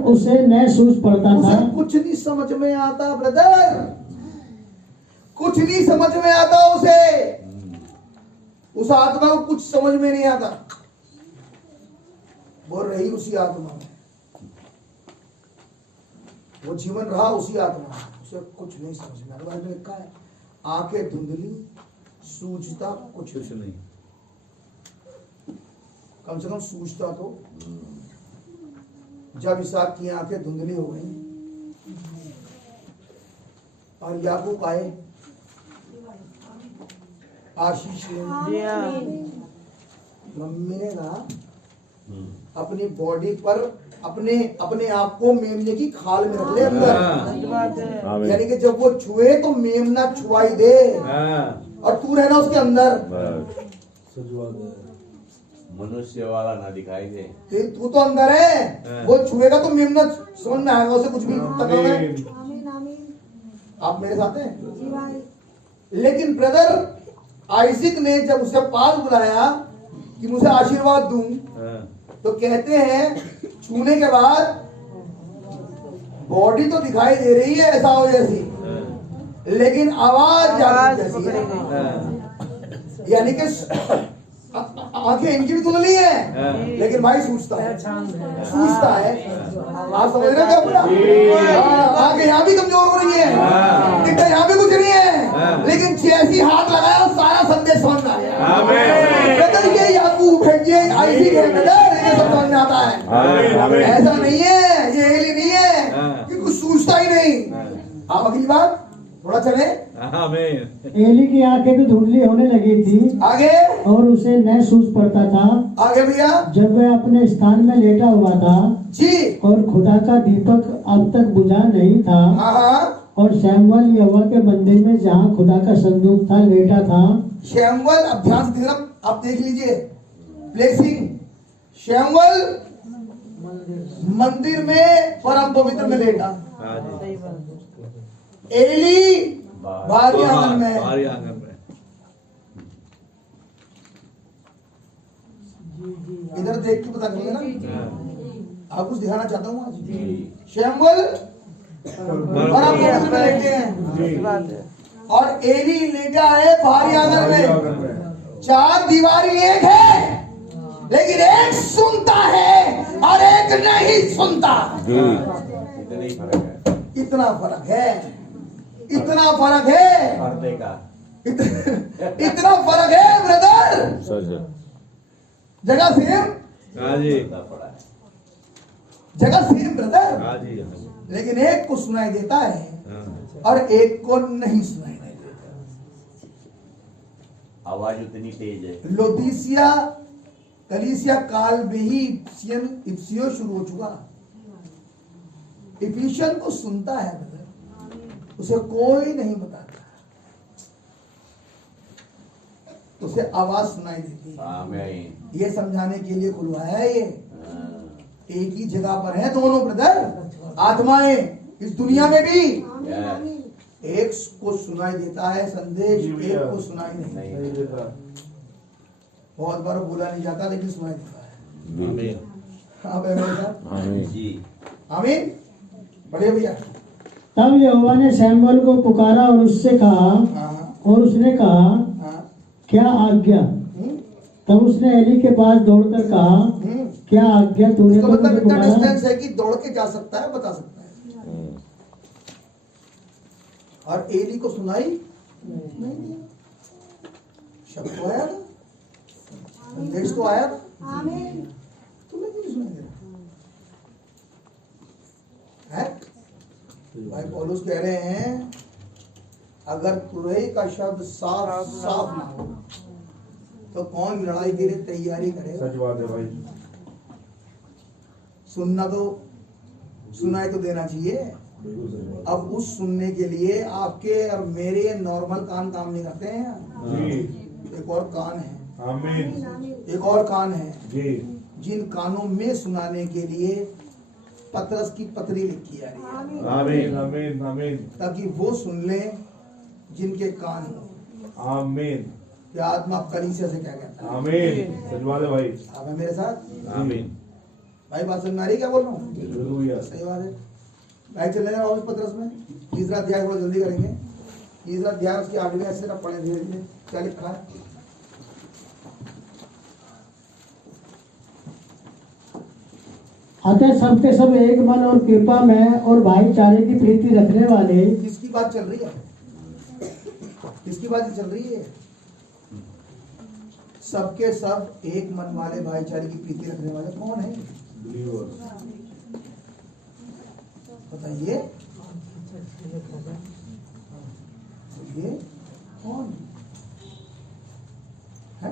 उसे न सूझ पड़ता उसे था। कुछ नहीं समझ में आता ब्रदर, कुछ नहीं समझ में आता उसे। उस आत्मा को कुछ समझ में नहीं आता। बोल रही उसी आत्मा में, वो जीवन रहा उसी आत्मा में, उसे कुछ नहीं समझ में आता। लिखा है आंखें धुंधली, सूझता कुछ कुछ नहीं। कम से कम सूझता तो। जब इसहाक की आंखें धुंधली हो गई और याकूब आए आशीष लेने, मम्मी ने कहा अपनी बॉडी पर अपने आप को मेमने की खाल में रख ले अंदर, यानी कि जब वो छुए तो मेमना छुआई दे और तू रहना उसके अंदर। मनुष्य वाला ना दिखाई दे। फिर तू तो अंदर है, वो छुएगा तो मेमना समझ में आएगा उसे, कुछ भी तकलीफ है। आप मेरे साथ हैं? लेकिन ब्रदर आइजिक ने जब उसे पास बुलाया कि मुझे आशीर्वाद दूं, तो कहते हैं छूने के बाद बॉडी तो दिखाई दे रही है ऐसा हो जैसी, लेकिन आवाज जैसी है, यानी कि आंखें इनकी भी धुंधली है, लेकिन भाई सूझता है। आप समझ रहे हो क्या? आंखें यहाँ भी कमजोर हो रही है, दिखता यहाँ भी कुछ नहीं है, लेकिन जैसी हाथ लगाया सारा संदेश समझ में आ गया। ये याकूब है, ये आइज़िक है, ये सब समझ में आता है। ऐसा नहीं है, ये एली नहीं है कि कुछ सूझता ही नहीं। आप अगली बार थोड़ा चले। एली की आंखें तो धुंधली होने लगी थी, आगे और उसे न सूझ पड़ता था। आगे भैया। जब वह अपने स्थान में लेटा हुआ था जी, और खुदा का दीपक अब तक बुझा नहीं था, और शैमुएल यहोवा के मंदिर में जहाँ खुदा का संदूक था लेटा था। शैमुएल, अब ध्यान से देखना, आप देख लीजिए प्लेसिंग। शैमुएल मंदिर में परम पवित्र में लेटा, एली बाहरी आंगन में। इधर देख के पता चलेगा ना, आप कुछ दिखाना चाहता हूँ आज। शैमुएल परम पवित्र में लेटे हैं और एली लेटा है बाहरी आंगन में। चार दीवारी एक है, लेकिन एक सुनता है और एक नहीं सुनता। इतना ही फर्क है। इतना फर्क है, इतना फर्क है, पर्दे का इतना फर्क है ब्रदर। जगह सेम, पड़ा है। जगह सेम ब्रदर, लेकिन एक को सुनाई देता है और एक को नहीं सुनाई देता। आवाज उतनी तेज है। लोदीसिया कलीसिया काल में ही इफिसियो शुरू हो चुका। इफिशियन को सुनता है ब्रदर, उसे कोई नहीं बताता, उसे आवाज सुनाई देती है। आमीन। ये समझाने के लिए खुलवाया है। ये एक ही जगह पर है दोनों ब्रदर, आत्माएं इस दुनिया में भी। एक को सुनाई देता है संदेश, एक को सुनाई नहीं देता। बहुत बार बोला नहीं जाता, लेकिन सुनाई देता है। आप है मेरे साथ? जी आमीन। बढ़िया भैया। तब यहोवा ने शैमुएल को पुकारा और उससे कहा, और उसने कहा, क्या आज्ञा? तब उसने एली के पास दौड़कर कहा, क्या आज्ञा तूने तो मुझे पुकारा? डिस्टेंस है कि दौड़ के जा सकता है, बता सकता है। और एली को सुनाई नहीं दिया। शब्द तो आया ना, संदेश तो आया ना, तुम्हें क्यों नहीं सुनाई दे रहा है? भाई पौलुस कह रहे हैं, अगर तुरई का शब्द साफ साफ ना हो तो कौन लड़ाई के लिए तैयारी करेगा? सच बात है भाई। सुनना तो सुनाई तो देना चाहिए। अब उस सुनने के लिए आपके और मेरे नॉर्मल कान काम नहीं करते हैं। एक और कान है। आमीन। एक और कान है जी। जिन कानों में सुनाने के लिए पतरस की पत्री लिखी जा रही है। आमीन आमीन आमीन। ताकि वो सुन ले जिनके कान हो। आमीन। या आत्मा कलीसिया से क्या कहता है? आमीन। सच बात है भाई। आप है मेरे साथ? आमीन। भाई बात समझ में आ रही क्या बोल रहा हूँ? हालेलुया। सही बात है। भाई चल रहे वापस पतरस में तीसरा अध्याय थोड़ा जल्दी करेंगे। तीसरा अध्याय उसकी 8वें से ना पढ़े धीरे धीरे। क्या लिखा है? अतः सबके सब एक मन और कृपा में और भाईचारे की प्रीति रखने वाले। किसकी बात चल रही है? किसकी बात चल रही है? सबके सब एक मन वाले भाईचारे की प्रीति रखने वाले कौन है? बताइए, ये कौन है?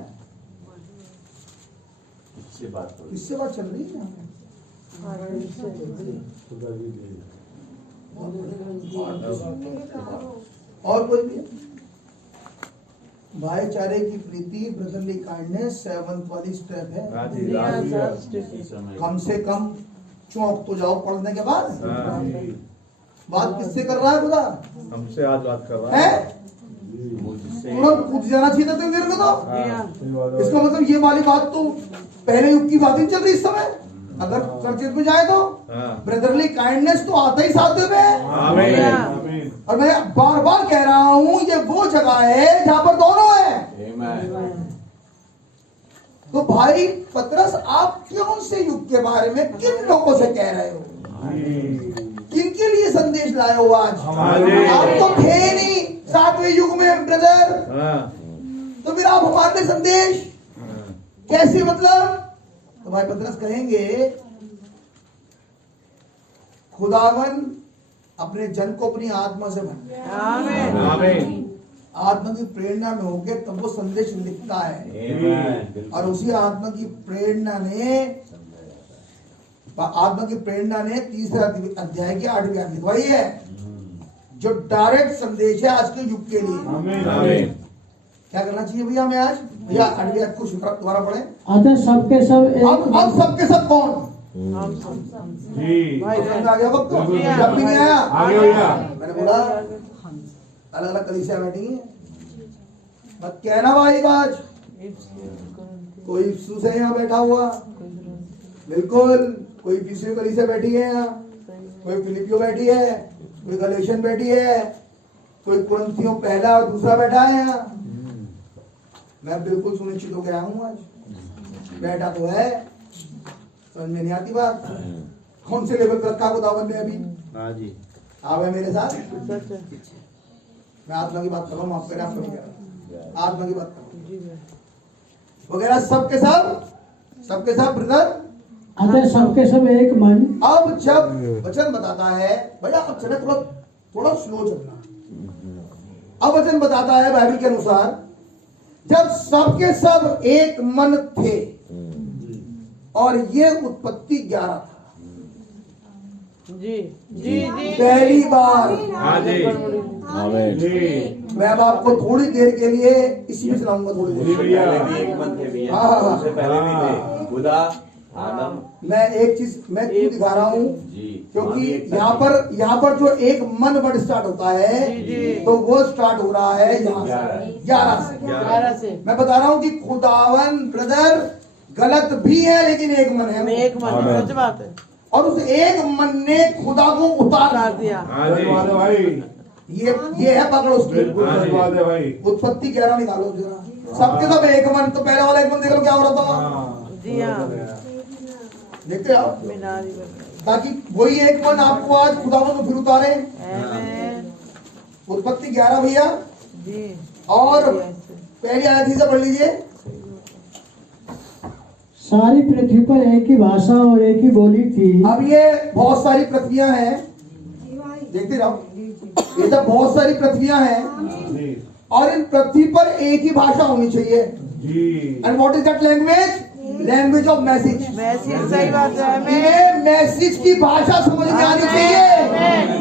किससे बात हो रही किससे बात चल रही है यहाँ पे? और कोई भी? भाईचारे की प्रीति, ब्रदरली काइंडनेस 7th वाली स्टेप है। है? समय कम से कम चौंक तो जाओ पढ़ने के बाद। बात किससे कर रहा है खुदा? हमसे आज बात कर रहा है? मुझसे तुरंत कूद जाना चाहिए था तुम देर में तो। है। इसका मतलब ये वाली बात तो पहले युग की बात ही चल रही इस समय। अगर चर्चित में जाए तो ब्रदरली काइंडनेस तो आता ही साथ में। आमीन आमीन। और मैं बार बार कह रहा हूं ये वो जगह है जहां पर दोनों है। Amen. तो भाई पतरस, आप क्यों से युग के बारे में किन लोगों से कह रहे हो? किनके लिए संदेश लाए हो आज? आप तो थे नहीं 7वें युग में ब्रदर, तो फिर आप हमारे लिए संदेश कैसे? मतलब तो भाई पतरस कहेंगे खुदावन अपने जन को अपनी आत्मा से भर, आमीन। आत्मा की प्रेरणा में होके तब वो संदेश लिखता है। Amen. और उसी आत्मा की प्रेरणा ने 3 अध्याय की 8वीं आयत लिखवाई है, जो डायरेक्ट संदेश है आज के युग के लिए। आमीन आमीन। क्या करना चाहिए भैया हमें आज? भैया 8वीं आयत को दोबारा पढ़ें। अतः सबके सब अब सबके सब कौन? जी समझ आ गया वक्त? जब भी नहीं आया आगे भैया। मैंने बोला अलग अलग कलीसिया बैठी हैं, मत कहना भाई आज कोई इफ्सू से यहाँ बैठा हुआ, बिल्कुल कोई इफिसियों कलीसिया बैठी है यहाँ, कोई फिलिपियो बैठी है, कोई गलेशियन बैठी है, कोई कुरिन्थियों पहला और दूसरा बैठा है यहाँ। मैं बिल्कुल सुनिश्चित हो गया हूँ आज बैठा तो है, समझ में नहीं आती बात। कौन से लेवल पर रखा खुदावन ने अभी? हाँ जी। आप है मेरे साथ? मैं आत्मा की बात कर रहा हूँ, आपको नहीं कह रहा, आत्मा की बात कर रहा हूँ वगैरह। सबके सब ब्रदर, अतः सबके सब एक मन। अब जब वचन बताता है भैया, अब चले थोड़ा स्लो चलना। अब वचन बताता है बाइबल के अनुसार, जब सबके सब एक मन थे, और ये उत्पत्ति 11 था जी जी जी पहली बार। हाँ जी आमीन। जी मैं अब आपको थोड़ी देर के लिए इसी में चलाऊंगा, थोड़ी जी देर। भैया। पहले भी एक मन थे भैया। हाँ। उससे पहले भी थे खुदा, आदम। मैं एक चीज मैं क्यों दिखा रहा हूँ, जी। क्योंकि यहाँ पर जो एक मन वर्ड स्टार्ट होता है, तो वो स्टार्ट हो रहा है यहाँ से 11 से। 11 से मैं बता रहा हूँ कि खुदावन ब्रदर गलत भी है, लेकिन एक मन है वो। एक मन, सच बात है। और उस एक मन ने खुदा को उतार उतार दिया। हाँ जी भाई। ये है पकड़ उसकी। बिल्कुल सही बात है भाई। उत्पत्ति 11 निकालो जरा। सबके सब एक मन, तो पहले वाला एक मन देख लो क्या हो रहा था। हाँ जी हाँ, देखते आओ, मीनारी बन ताकि वही एक मन आपको आज खुदावन को फिर उतारे। आमीन। उत्पत्ति 11 भैया, जी और पहली आयत ही से पढ़ लीजिए। सारी पृथ्वी पर एक ही भाषा और एक ही बोली थी। अब ये बहुत सारी पृथ्वियां हैं, देखते जाओ, ये सब बहुत सारी पृथ्वियां हैं, जी और इन पृथ्वी पर एक ही भाषा होनी चाहिए। जी। And what is that language? Language of message. Message, सही बात है। आमीन ये मैसेज की भाषा समझ में आनी चाहिए।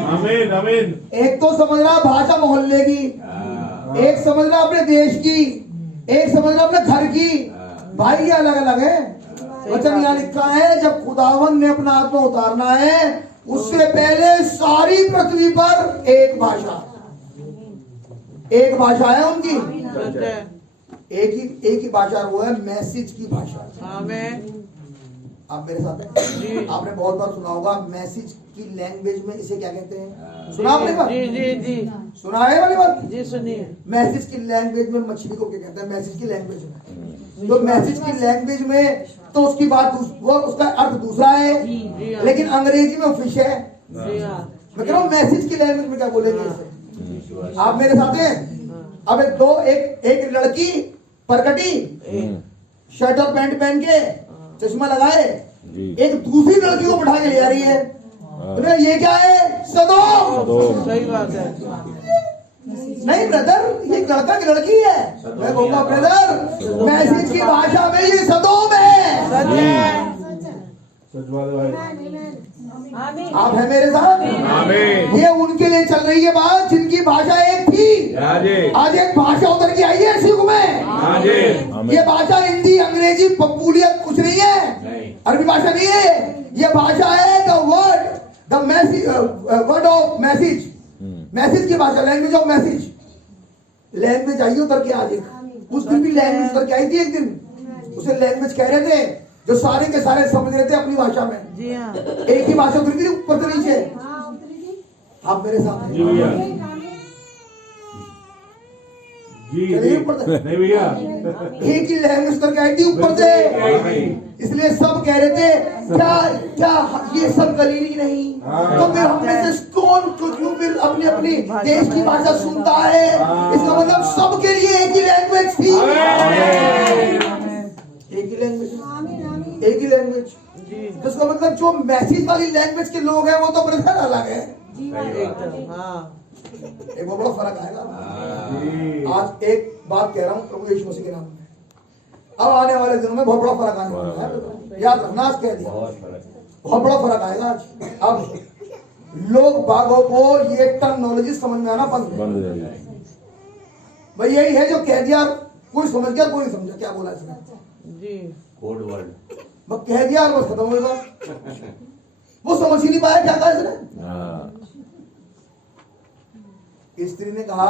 आमीन आमीन। एक तो समझ रहा भाषा मोहल्ले की, एक समझ रहा अपने देश की, एक समझ रहा अपने घर की। भाई ये अलग अलग है। वचन यहाँ लिखा है, जब खुदावन ने अपना आत्मा उतारना है, उससे पहले सारी पृथ्वी पर एक भाषा है उनकी। सच है। एक ही भाषा, वो है मैसेज की भाषा। आमीन। आप मेरे साथ हैं? आपने बहुत बार सुना होगा मैसेज की लैंग्वेज में इसे क्या कहते हैं? सुना आपने बात? जी जी जी सुना है वाली बात? जी सुनिए। मैसेज की लैंग्वेज में मछली को क्या कहते हैं? मैसेज की लैंग्वेज में, तो मैसेज की लैंग्वेज में तो उसकी बात वो उसका अर्थ दूसरा है, लेकिन अंग्रेजी में फिश है। जी हाँ, मैं कह रहा हूँ मैसेज की लैंग्वेज में क्या बोलेंगे इसे? आप मेरे साथ हैं? अब एक लड़की परकटी, शर्ट और पैंट पहन के, चश्मा लगाए, जी। एक दूसरी लड़की को बिठा के ले आ रही है। बोले ये क्या है? सदोम। सही बात है। नहीं ब्रदर, ये लड़का की लड़की है। मैं कहूँगा ब्रदर, मैसेज की भाषा में ये सदोम है। सच है। सचवाद भाई। आप है मेरे साथ? आमीन। ये उनके लिए चल रही है बात जिनकी भाषा एक थी। हाँ जी। आज एक भाषा उतर के आई है इस युग में। हाँ जी। ये भाषा हिंदी, अंग्रेजी, पपूलियत कुछ नहीं है, नहीं। अरबी भाषा नहीं है। ये भाषा है the word, the message, word of message, message की भाषा, language of message. Language I उतर के आज एक, उस दिन भी लैंग्वेज उतर के आई थी एक दिन। उसे लैंग्वेज कह रहे थे जो सारे के सारे समझ रहे थे अपनी भाषा में। जी हाँ। एक ही भाषा उतर गई ऊपर से नीचे। आप मेरे साथ हैं? जी भैया। जी चलिए ऊपर से। नहीं भैया। एक ही लैंग्वेज उतर के आई थी ऊपर से। इसलिए सब कह रहे थे क्या क्या ये सब गलीली नहीं, तो फिर हम में से कौन क्यों फिर अपनी अपनी देश की भाषा सुनता है? इसका मतलब सबके लिए एक ही लैंग्वेज थी। एक ही लैंग्वेज, एक ही लैंग्वेज। इसका मतलब जो मैसेज वाली लैंग्वेज के लोग हैं वो तो ब्रदर अलग है। एकदम हाँ। एक बहुत बड़ा फर्क आएगा। जी। आज एक बात कह रहा हूँ प्रभु यीशु मसीह के नाम में, अब आने वाले दिनों में बहुत बड़ा फर्क आने वाला है। याद रखना, आज कह दिया बहुत बड़ा फर्क आएगा। आज अब लोग बागों को ये टर्मिनोलॉजी समझ में आना बंद है। भाई यही है जो कह दिया, कोई समझ गया कोई नहीं समझा क्या बोला इसने। जी। Code word. बस कह दिया और बस खत्म हो गया। वो समझ ही नहीं पाया क्या कहा इसने। स्त्री ने कहा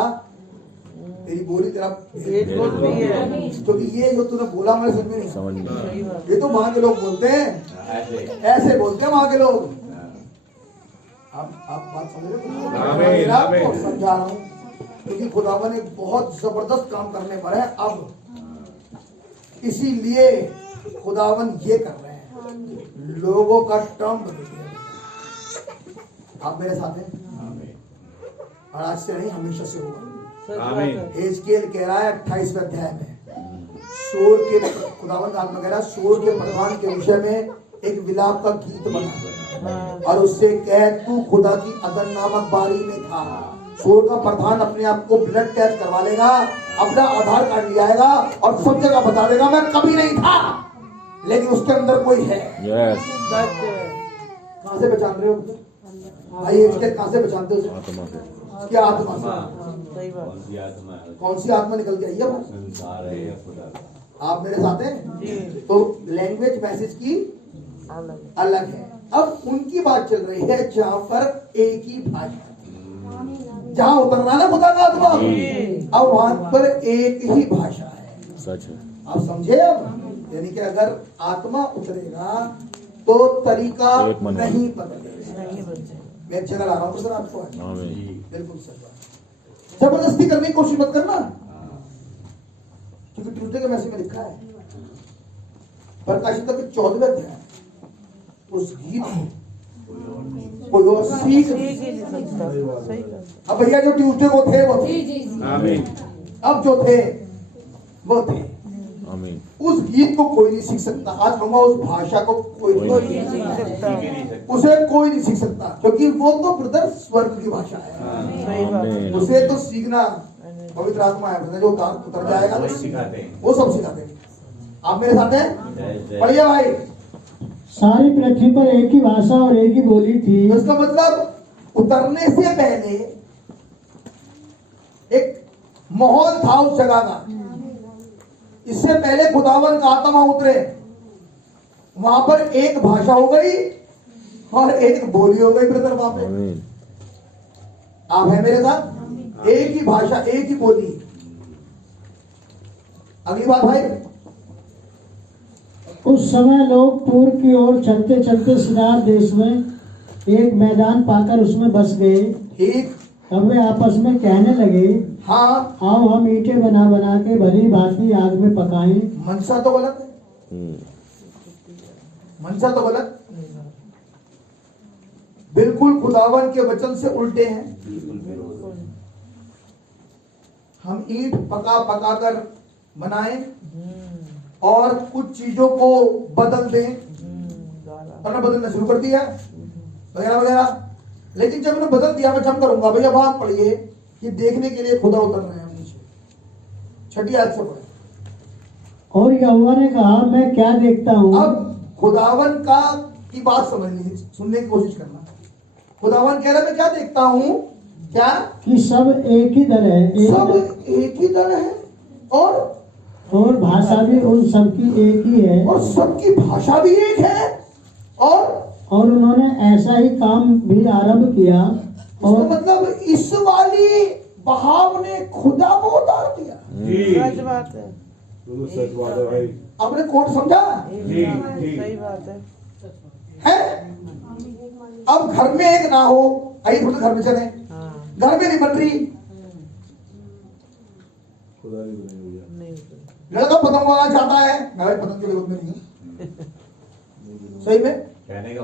तेरी बोली तेरा भेद बोलती है। क्योंकि ये जो तूने बोला हमारे समझ में नहीं। समझ में सही बात। ये तो वहां के लोग बोलते हैं, ऐसे। ऐसे बोलते हैं वहां के लोग। आप बात समझ रहे हो? आमीन, मैं आपको आमीन। समझा रहा हूँ क्योंकि खुदावन एक बहुत जबरदस्त काम करने पर है अब, इसीलिए खुदावन ये कर रहे हैं, लोगों का टर्म बदल गया। आप मेरे साथ हैं? और आज से नहीं, हमेशा से होगा। सच बात आमीन। है। एजकेल कह रहा है 28वें अध्याय में, शोर के, खुदावन आत्मा कह रहा है शोर के प्रधान के विषय में एक विलाप का गीत बना हाँ। और उससे कह तू खुदा की अदन नामक बारी में था। शोर का प्रधान अपने आप को ब्लड टेस्ट करवा लेगा, अपना आधार कार्ड ले आएगा और सब जगह बता देगा मैं कभी नहीं था, लेकिन उसके अंदर कोई है। सच है। कहां से पहचान रहे हो भाई? एजकेल कहां से पहचानते हो? उसकी आत्मा से। सही बात। कौन सी आत्मा है? कौन सी आत्मा निकल के आई है भाई? संसार है या खुदा का? आप मेरे साथ हैं? जी। तो लैंग्वेज मैसेज की अलग। अलग है। अब उनकी बात चल रही है जहां पर एक ही भाषा, जहां उतरना ना खुदा का आत्मा, अब वहां पर एक ही भाषा है। सच है। आप समझे? अब यानी कि अगर आत्मा उतरेगा तो तरीका एक मन नहीं बदलेगा। नहीं बच्चे। मैं एक जगह ला रहा हूँ सर आपको आज। आमीन। बिल्कुल सही बात। जबरदस्ती करने की कोशिश मत करना, क्योंकि ट्यूजडे के मैसेज में लिखा है प्रकाशित के 14वें अध्याय, उस गीत को कोई और सीख ठीक ही नहीं सकता। सही बात। अब भैया जो ट्यूजडे को थे वो थे, आमीन। अब जो थे वो थे। आमीन। उस गीत को कोई नहीं सीख सकता। आज कहूंगा उस भाषा को कोई कोई नहीं, नहीं सीख सकता। उसे कोई नहीं सीख सकता, क्योंकि वो तो ब्रदर स्वर्ग की भाषा है। सही बात है। आमीन। उसे तो सीखना पवित्र आत्मा है जो उतर जाएगा वही सिखाते हैं। वो सब सिखाते हैं। आप मेरे साथ हैं? जैसे पढ़िए भाई। सारी पृथ्वी पर एक ही भाषा और एक ही बोली थी। तो इसका मतलब उतरने से पहले एक माहौल था उस जगह का। इससे पहले खुदावन का आत्मा उतरे, वहां पर एक भाषा हो गई और एक बोली हो गई ब्रदर वहां पे। आमीन। आप हैं मेरे साथ? एक ही भाषा, एक ही बोली। अगली बात भाई, उस समय लोग पूर्व की ओर चलते चलते सिनार देश में एक मैदान पाकर उसमें बस गए। ठीक। तब वे आपस में कहने लगे, हाँ, आओ हम ईंटें बना बना के भली भांति आग में पकाएं। मनसा तो गलत है, मनसा तो गलत, बिल्कुल खुदावन के वचन से उल्टे हैं। हम ईंट पका पका कर बनाएं और कुछ चीजों को बदल दें, और बदलना शुरू कर दिया वगैरह वगैरह। लेकिन जब उन्होंने बदल दिया, मैं जम करूंगा भैया, बात पढ़िए कि देखने के लिए खुदा उतर रहे हैं नीचे। 6 आयत से पढ़े। और यहोवा ने कहा, मैं क्या देखता हूँ। अब खुदावन का की बात समझनी, सुनने की कोशिश करना। खुदावन कह रहा है मैं क्या देखता हूँ, क्या कि सब एक ही दल है, सब एक ही दल है, और भाषा भी उन सबकी एक ही है, और सबकी भाषा भी एक है, और उन्होंने ऐसा ही काम भी आरंभ किया। और और मतलब इस वाली बहाव ने खुदा को उतार दिया। जी सच बात है। बिल्कुल सच बात है भाई। आपने कोट समझा जी जी सही बात है। है? अब घर में एक ना हो, आइए थोड़े घर में चले। हाँ, घर में नहीं बन रही, खुदा की बनी हुई है। नहीं लड़का पतंग उड़ाना चाहता है, मैं भाई पतंग के विरोध में नहीं हूँ। सही में कहने का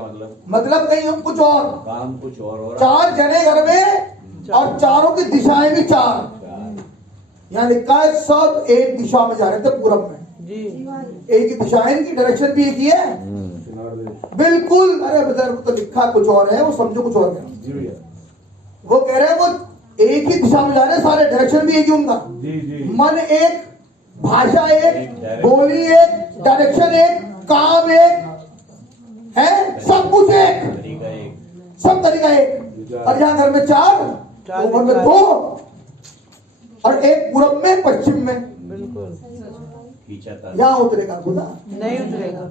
मतलब कहीं हम कुछ और, काम कुछ और 4 जने घर में और चारों की दिशाएं भी 4। यहाँ लिखा है सब एक दिशा में जा रहे थे पूरब में। जी, एक ही दिशा है, इनकी डायरेक्शन भी एक ही है किनार देश। बिल्कुल। अरे बदर तो लिखा कुछ और है, वो समझो कुछ और है। जी भैया। वो कह रहे हैं वो एक ही दिशा में जा रहे हैं, सारे डायरेक्शन भी एक ही उनका। जी जी। मन एक, भाषा एक, बोली एक, डायरेक्शन एक, काम एक है, सब कुछ एक, तरीका एक। सब तरीका एक। और यहाँ घर में 4, ऊपर में 2, और एक पूरब में, पश्चिम में। बिल्कुल खींचा था। यहाँ उतरेगा खुदा। नहीं उतरेगा।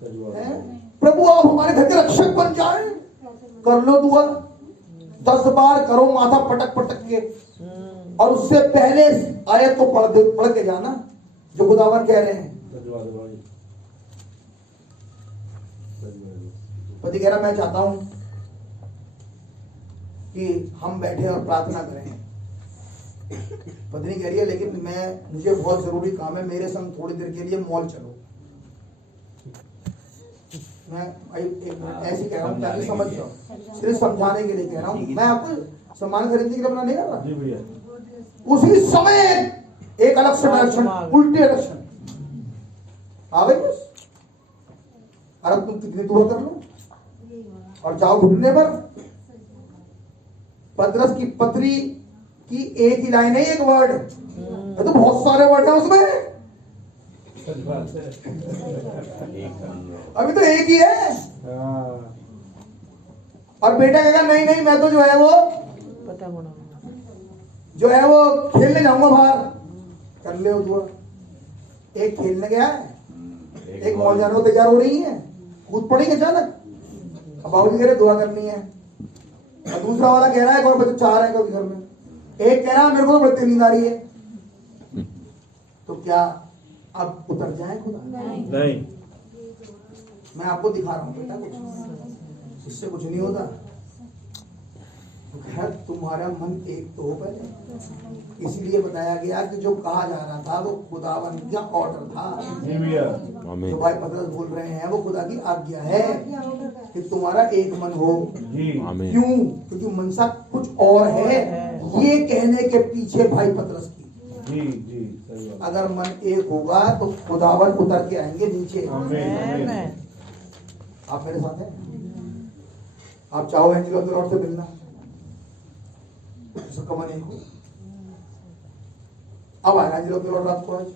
सच बात है? है। प्रभु आप हमारे घर के रक्षक बन जाए। कर लो दुआ, 10 बार करो माथा पटक पटक के, और उससे पहले आयत को पढ़ के जाना जो खुदावन कह रहे हैं। सच बात है भाई। सच बात है। पति कह रहा मैं चाहता हूं कि हम बैठे और प्रार्थना करें। पत्नी कह रही है लेकिन मुझे बहुत जरूरी काम है, मेरे संग थोड़ी देर के लिए मॉल चलो। मैं एक मिनट ऐसे कह रहा हूँ ताकि समझ जाओ, सिर्फ समझाने के लिए कह रहा हूँ। मैं आपको सामान खरीदने के लिए मना नहीं कर रहा। जी भैया। उसी समय एक अलग से डायरेक्शन, उल्टे डायरेक्शन आ गई बस। अरे तुम कितनी दूर कर लो और जाओ घुटने पर। पतरस की पत्री की एक ही लाइन है, एक वर्ड, तो बहुत सारे वर्ड है उसमें। सच बात है। अभी तो एक ही है। हाँ। और बेटा कहेगा नहीं नहीं मैं तो जो है वो खेलने जाऊंगा बाहर। कर ले दुआ। एक खेलने गया है, एक मॉल जाने को तैयार हो रही है, कूद पड़ेंगे अचानक। अब बाबू जी कह रहे दुआ करनी है, और दूसरा वाला कह रहा है और बच्चे 4 है घर में। एक कह रहा है मेरे को तो बड़ी नींद आ रही है। तो क्या अब उतर जाए खुदा? नहीं। मैं आपको दिखा रहा हूँ बेटा, कुछ इससे कुछ नहीं होता। खैर तुम्हारा मन एक तो हो पहले, इसीलिए बताया गया कि जो कहा जा रहा था वो खुदावन का ऑर्डर था। जी भैया। जो भाई पतरस बोल रहे हैं वो खुदा की आज्ञा है कि तुम्हारा एक मन हो। जी। क्यों? क्योंकि मनसा कुछ और है, ये कहने के पीछे भाई पतरस की। जी जी सही बात। अगर मन एक होगा तो खुदावन उतर के आएंगे नीचे। आमीन आमीन। आप मेरे साथ हैं? आप चाहो एंजल ऑफ द लॉर्ड से मिलना, सबका मन एक हो। अब आएगा एंजल ऑफ द लॉर्ड रात को आज,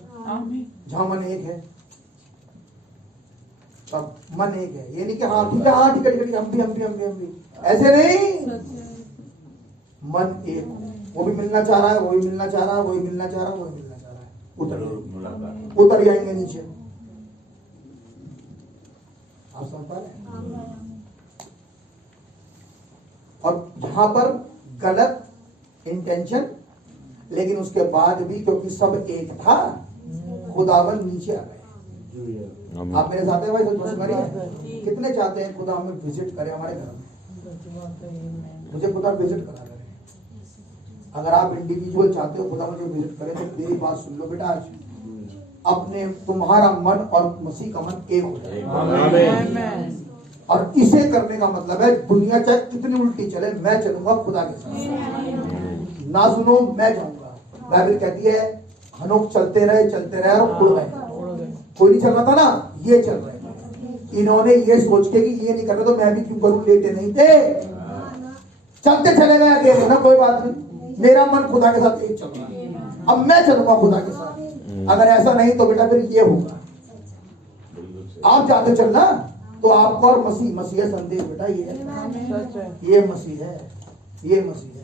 जहां मन एक है तब मन एक है। ये नहीं कि हाँ ठीक है, हाँ ठीक है, हम भी ऐसे नहीं। मन एक हो, वो भी मिलना चाह रहा है, वो भी मिलना चाह रहा है, वो भी मिलना चाह रहा है, वो भी मिलना चाह रहा है। उतर जाएंगे नीचे। आप समझ पा रहे हैं? और जहां पर गलत इंटेंशन, लेकिन उसके बाद भी क्योंकि सब एक था, खुदावन नीचे आ गए। आप मेरे साथ हैं भाई? कितने चाहते हैं खुदा हमें विजिट करे हमारे घर में? मुझे खुदा विजिट करा करे। अगर आप इंडिविजुअल चाहते हो खुदा मुझे विजिट करे तो मेरी बात सुन लो बेटा। आज अपने तुम्हारा मन और मसीह का मन एक हो जाए। और इसे करने का मतलब है दुनिया चाहे कितनी उल्टी चले, मैं चलूंगा खुदा के साथ। ना सुनो मैं जाऊंगा। बाइबल कहती है हनोक चलते रहे और उड़ गए। कोई नहीं चल रहा था ना, ये चल रहे। इन्होंने ये सोच के कि ये नहीं कर रहे तो मैं भी क्यों करूं, लेटे नहीं थे, चलते चले गए अकेले ना, कोई बात नहीं, मेरा मन खुदा के साथ एक चल रहा है, अब मैं चलूंगा खुदा के साथ। अगर ऐसा नहीं तो बेटा फिर ये होगा, आप जाते चलना तो आपको और मसीह संदेश बेटा ये मसीह है, ये मसीह है,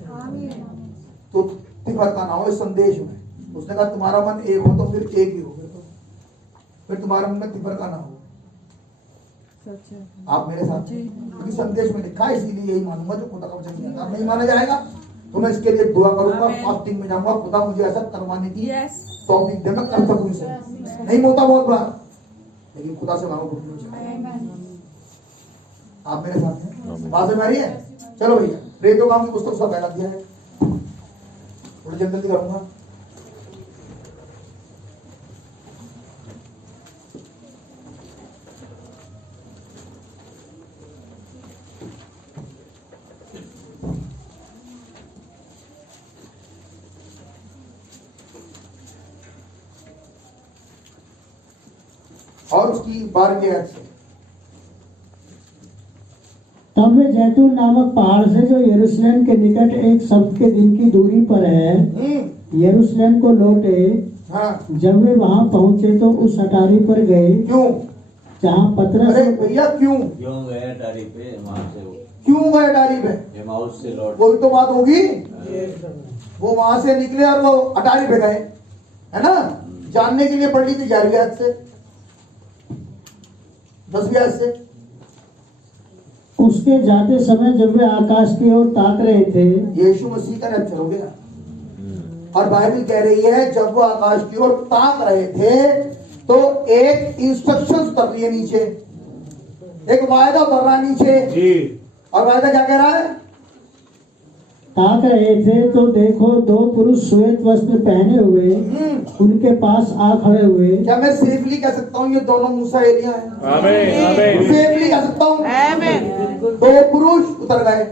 तो तिफरका ना हो इस संदेश में। उसने कहा तुम्हारा मन एक हो तो फिर एक ही हो, फिर तुम्हारे मन में तिफरका ना हो। आप मेरे साथ क्योंकि संदेश में लिखा है, इसीलिए यही मानूंगा जो खुदा का वचन दिया था, नहीं माना जाएगा तो मैं इसके लिए दुआ करूंगा, फास्टिंग में जाऊंगा, खुदा मुझे ऐसा करवाने की तौफीक दे, मैं कर सकूं इसे। नहीं होता बहुत बार, लेकिन खुदा से मांगो। आप मेरे साथ हैं, बात समझ आ रही है? चलो भैया, प्रेरितों काम की पुस्तक सब फैला दिया है, थोड़ी जल्दी करूंगा। और उसकी 12वीं आयत से, तब वे जैतून नामक पहाड़ से जो यरूशलेम के निकट एक सप्ताह के दिन की दूरी पर है यरूशलेम को लौटे। हाँ, जब वे वहां पहुंचे तो उस अटारी पर गए क्यों? जहां पतरस, अरे भैया क्यों गए अटारी पे, वहां से क्यों गए अटारी पे? एमाउस से लौट, कोई तो बात होगी, वो वहां से निकले और वो अटारी पे गए, है ना? जानने के लिए पढ़ ली थी 11वीं आयत से, 10वीं आयत से। उसके जाते समय जब वे आकाश की ओर ताक रहे थे, यीशु मसीह का रैप्चर हो गया, और बाइबल कह रही है जब वो आकाश की ओर ताक रहे थे तो एक इंस्ट्रक्शंस कर रही है नीचे, एक वायदा कर रहा है नीचे जी। और वायदा क्या कह रहा है? ताक रहे थे तो देखो दो पुरुष श्वेत वस्त्र पहने हुए उनके पास आ खड़े हुए। क्या मैं सेफली कह सकता हूँ ये दोनों मूसा एलिया है? आमीन आमीन सेफली कह सकता हूँ दो पुरुष उतर गए।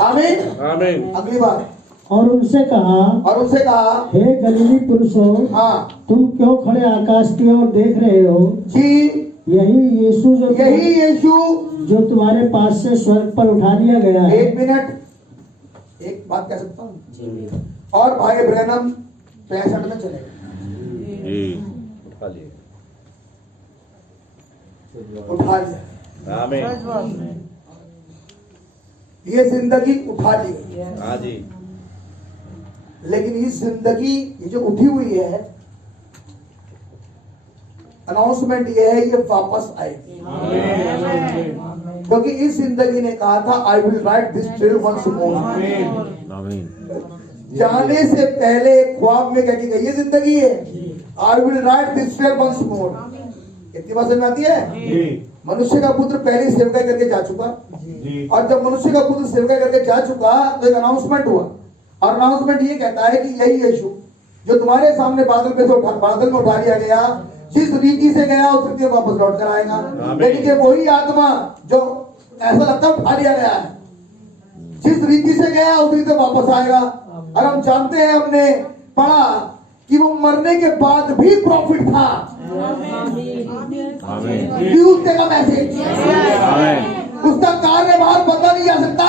आमीन आमीन। अगली बात, और उनसे कहा, हे गलीली पुरुषों, हाँ तुम क्यों खड़े आकाश की ओर देख रहे हो? जी, यही यीशु जो तुम्हारे पास से स्वर्ग पर उठा लिया गया है। एक मिनट, एक बात कह सकता हूँ, और भाई ब्रैनम 65 में चले गए, उठा लिया। आमीन। ये जिंदगी उठा ली गई, हाँ जी। लेकिन इस जिंदगी ये जो उठी हुई है, अनाउंसमेंट ये है ये वापस आएगी, क्योंकि इस जिंदगी ने कहा था I will write this trail once more. जाने से पहले ख्वाब में कह के गई ये जिंदगी है, I will write this trail once more. कितनी बात समझ में आती है? मनुष्य का पुत्र पहले सेवकाई करके जा चुका, और जब मनुष्य का पुत्र सेवकाई करके जा चुका तो एक अनाउंसमेंट हुआ, और अनाउंसमेंट ये कहता है कि यही यीशु जो तुम्हारे सामने बादल में उठा लिया गया, जिस रीति से गया उस रीति वापस लौट कर आएगा। लेकिन ये वही आत्मा जो ऐसा लगता है उठा लिया गया है, जिस रीति से गया उस रीति वापस आएगा। और हम जानते हैं, हमने पढ़ा कि वो मरने के बाद भी प्रॉफिट था। ट्यूसडे का मैसेज, उसका कार्यभार बदला नहीं जा सकता,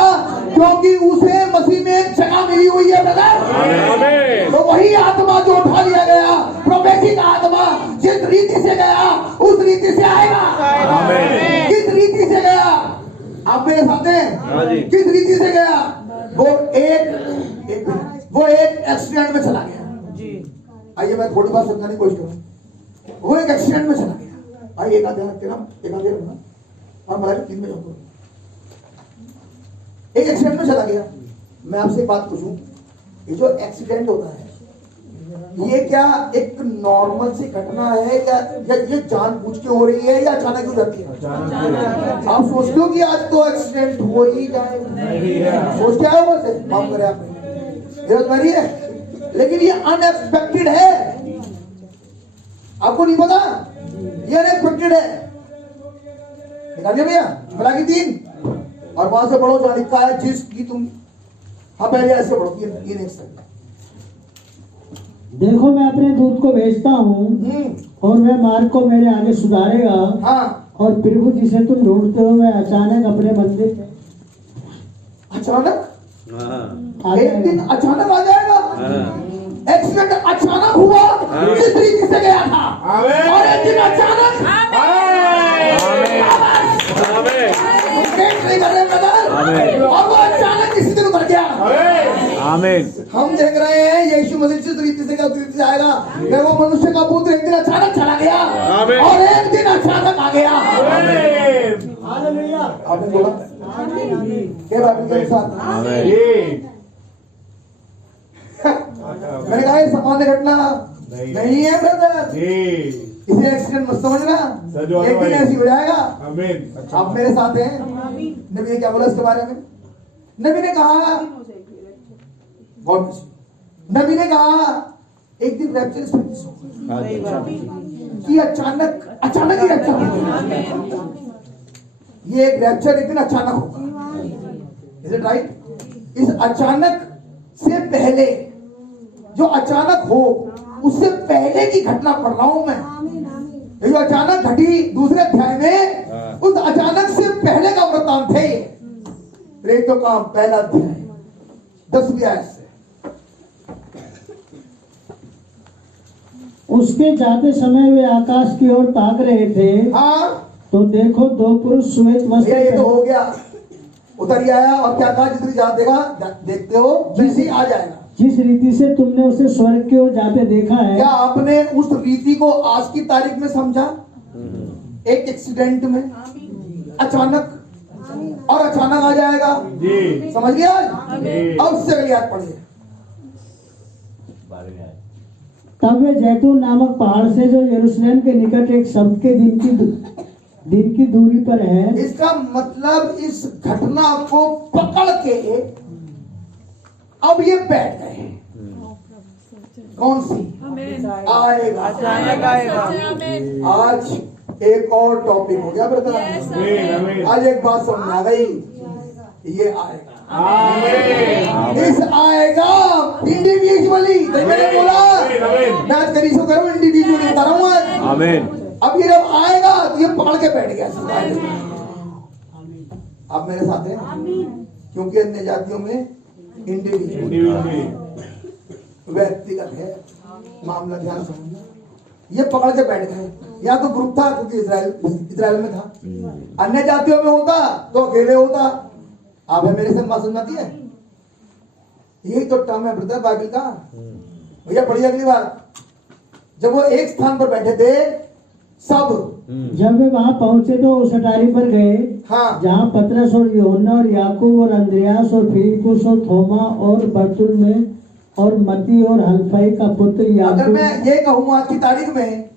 क्योंकि उसे मसीह में एक जगह मिली हुई है ब्रदर। तो वही आत्मा जो उठा लिया गया, प्रोफेसी का आत्मा, जिस रीति से गया उस रीति से आएगा। किस रीति से गया? आप मेरे साथ हैं? किस रीति से गया? वो एक एक्सीडेंट में चला गया। आइए मैं थोड़ी बात समझाने की कोशिश करूँ। वो एक एक्सीडेंट में चला गया। आइए एक आधे रखना और मैं 3 में जाऊंगा। एक एक्सीडेंट में चला गया। मैं आपसे एक बात पूछूं, ये जो एक्सीडेंट होता है ये क्या एक नॉर्मल सी घटना है या ये जानबूझ के हो रही है या अचानक हो जाती है? आप सोचते हो कि आज तो एक्सीडेंट हो ही जाए, सोच क्या होगा से माफ करें आप है, लेकिन ये अनएक्सपेक्टेड है। आपको नहीं पता, ये अनएक्सपेक्टेड है। निकालिए भैया बला की 3 और वहां से पढ़ो जो लिखा है जिसकी तुम, हाँ पहले ऐसे पढ़ो, ये नेक्स्ट है। देखो मैं अपने दूत को भेजता हूँ और वह मार्ग को मेरे आगे सुधारेगा। हाँ, और प्रभु जिसे तुम ढूंढते हो वह अचानक अपने मंदिर में अचानक हाँ, आ एक दिन जाएगा। अचानक आ जाएगा। हाँ, एक्सीडेंट अचानक हुआ, जिस तरीके से गया था, और एक दिन अचानक वेट नहीं कर रहे ब्रदर, और वो अचानक किसी दिन उतर गया। आमीन। हम देख रहे हैं यीशु मसीह जिस तरीके से उस तरीके से आएगा, मैं वो मनुष्य का पुत्र एक दिन अचानक चला गया और एक दिन अचानक आ गया। आपने बोला क्या बाइबल के साथ? मैंने कहा ये सामान्य घटना नहीं है ब्रदर, इसे एक्सीडेंट मत समझना, एक दिन ऐसी हो जाएगा। आप मेरे साथ हैं। नबी ने क्या बोला इसके बारे में? नबी ने कहा, नबी ने कहा एक दिन रैप्चर कि अचानक अचानक ही अचानक, ये एक रैप्चर एक दिन अचानक होगा। Is it right? इस अचानक से पहले, जो अचानक हो उससे पहले की घटना पढ़ रहा हूं मैं। ये जो अचानक घटी दूसरे अध्याय में, उस अचानक से पहले का वृत्तांत है ये। प्रेरितों का काम पहला अध्याय 10वीं आयत से। उसके जाते समय वे आकाश की ओर ताक रहे थे। हाँ, तो देखो दो पुरुष श्वेत वस्त्र ये तो हो गया, उतर ही आया। और क्या कहा? जिस जातेगा देखते हो वैसे ही आ जाएगा। जिस रीति से तुमने उसे स्वर्ग की ओर जाते देखा है। क्या आपने उस रीति को आज की तारीख में समझा? एक एक्सीडेंट में अचानक, और अचानक आ जाएगा। समझ लिया? अब उससे अगली याद पढ़िए। तब वे जैतून नामक पहाड़ से, जो यरूशलेम के निकट एक शब्द के दिन की दूरी पर है। इसका मतलब इस घटना को पकड़ के अब ये बैठ गए। कौन सी? आएगा, अचानक आएगा। आज एक और टॉपिक हो गया ब्रदर। आज एक बात समझ आ गई, ये आएगा। इस आएगा इंडिविजुअली। मैंने बोला मैं आज करीब करूँ, इंडिविजुअली बता रहा हूँ आज। आमीन। अब ये जब आएगा तो ये पकड़ के बैठ गया। आप मेरे साथ हैं? क्योंकि अन्य जातियों में इंडिविजुअल व्यक्तिगत है मामला, ध्यान समझना। ये पकड़ के बैठ गए। या तो ग्रुप था, क्योंकि इजराइल में था। अन्य जातियों में होता तो अकेले होता। आप है मेरे संग बात समझाती है? यही तो टर्म है ब्रदर बाइबल का। भैया पढ़िए अगली बार। जब वो एक स्थान पर बैठे थे सब, जब वे वहां पहुंचे तो उस अटारी पर गए। हाँ, जहाँ पतरस और यूहन्ना और याकूब और अंद्रयास और फिलिपुस और थोमा और बरतुल्मै और मती और हल्फई का पुत्र अगर याकूब। मैं ये कहूँ आज की तारीख में,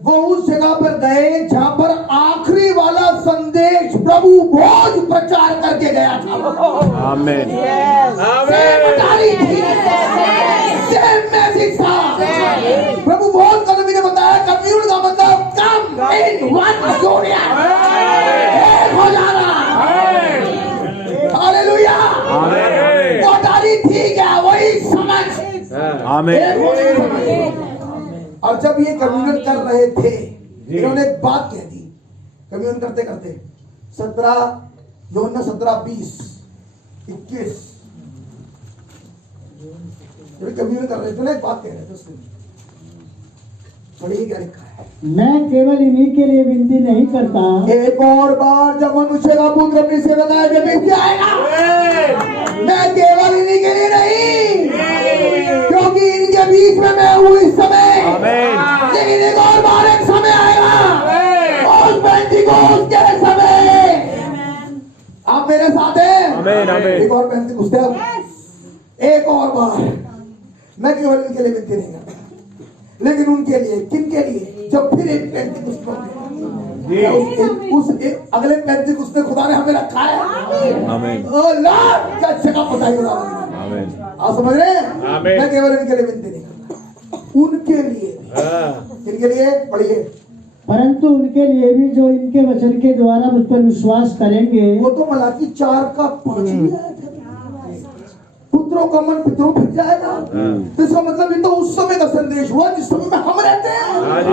वो उस जगह पर गए जहां पर आखिरी वाला संदेश प्रभु भोज प्रचार करके गया था। आमीन। सेम अटारी थी, सेम मैसेज था। प्रभु भोज का नबी ने बताया कम्यून का मतलब कम इन वन यूनियन, एक हो जाना। हालेलुया। वो अटारी थी क्या? वही समझ। आमीन। एक होने की समझ। और जब ये कम्युनियन कर रहे थे, इन्होंने एक बात कह दी। कम्युनियन करते करते 17 17 20 21 जब कम्युनियन कर रहे थे ना, एक बात कह रहे थे उसने। पढ़िए क्या लिखा है। मैं केवल इन्हीं के लिए विनती नहीं करता। एक और बार जब मनुष्य का पुत्र अपनी सेवकाई में व्यक्ति आएगा, मैं केवल इन्हीं के लिए नहीं, क्योंकि इनके बीच में मैं हूँ इस समय। लेकिन एक और बार एक समय आएगा, उस पेंटिकोस्त के समय। आप मेरे साथ हैं? आमीन, आमीन। एक और पेंटिकोस्त, एक और बार। मैं केवल इनके लिए विनती नहीं करता, लेकिन उनके लिए। किन के लिए? जब फिर एक पेंटिकोस्त उस अगले पेंटिकोस्त में खुदा ने हमें रखा है। आमीन। ओ लॉर्ड, क्या अच्छा काम बताइए। आमीन। आप समझ रहे हैं? आमीन। मैं केवल इनके लिए विनती नहीं करता, उनके लिए। इनके लिए पढ़िए। परंतु उनके लिए भी जो इनके वचन के द्वारा मुझ पर विश्वास करेंगे। वो तो मलाकी 4 का 5 पुत्र पुत्रों का मन पितरों फिर जाएगा। तो इसका मतलब ये तो उस समय का संदेश हुआ जिस समय में हम रहते हैं,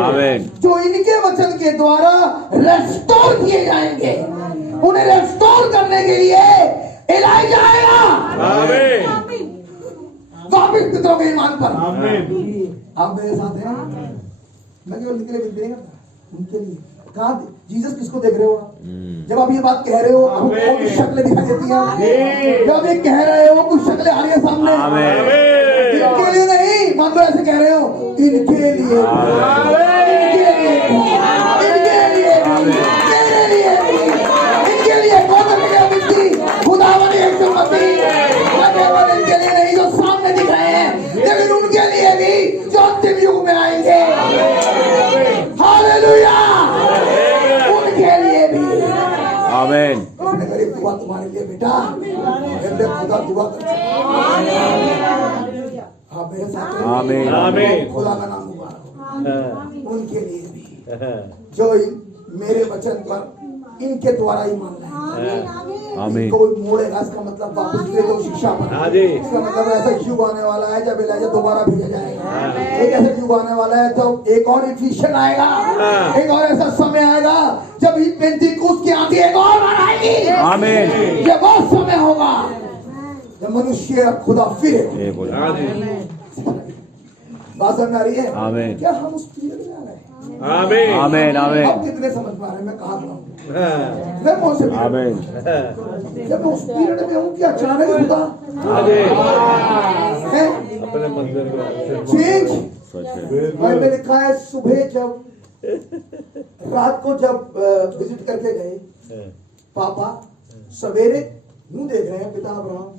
आमीन। जो इनके वचन के द्वारा रेस्टोर किए जाएंगे। उन्हें रेस्टोर करने के लिए एलिया आएगा वापिस पितरों के ईमान पर। आप मेरे साथ हैं? मैं केवल निकले बिल्कुल नहीं करता उनके लिए। कहाँ जीसस किसको देख रहे हो आप? जब आप ये बात कह रहे हो आपको कौन सी शक्लें दिखाई देती हैं? जब ये कह रहे हो कुछ शक्लें आ रही है सामने। इनके लिए नहीं, मान लो ऐसे कह रहे हो, इनके लिए, इनके लिए, इनके लिए, तेरे लिए, इनके लिए कौन रखेगा मिट्टी? खुदावन यीशु मसीह। केवल इनके लिए नहीं जो सामने दिख रहे हैं, लेकिन उनके लिए भी जो अंतिम युग में आएंगे। हालेलुया, उनके लिए भी। आमीन। उसने करी दुआ तुम्हारे लिए बेटा, मेरे खुदा दुआ कर। आप मेरे साथ हैं? आमीन। आमीन। खुदा का नाम मुबारक हो। उनके लिए भी जो मेरे वचन पर इनके द्वारा ही मान रहे हैं। आमीन। कोई मोड़ेगा, इसका मतलब वापस ले लो शिक्षा पर। इसका मतलब ऐसा युग आने वाला है जब एलिया दोबारा भेजा जाएगा। एक ऐसा युग आने वाला है जब एक और इफिशिएंट आएगा। एक और ऐसा समय आएगा जब पेंटिकोस्ट की आंधी एक और बार आएगी। आमीन। ये वो समय होगा जब मनुष्य खुदा फिर बात समझ आ रही है? आमीन। क्या हम उस पीरियड में आ गए? आमीन। आमीन। आमीन। आप कितने समझ पा रहे हैं मैं कहा हूँ? मैं कौन से period में? आमीन। जब मैं उस पीरियड में हूँ कि अचानक खुदा अपने मंदिर चेंज। बाइबल में लिखा है सुबह जब रात को जब विजिट करके गए पापा, सवेरे यूं देख रहे हैं पिता अब्राहम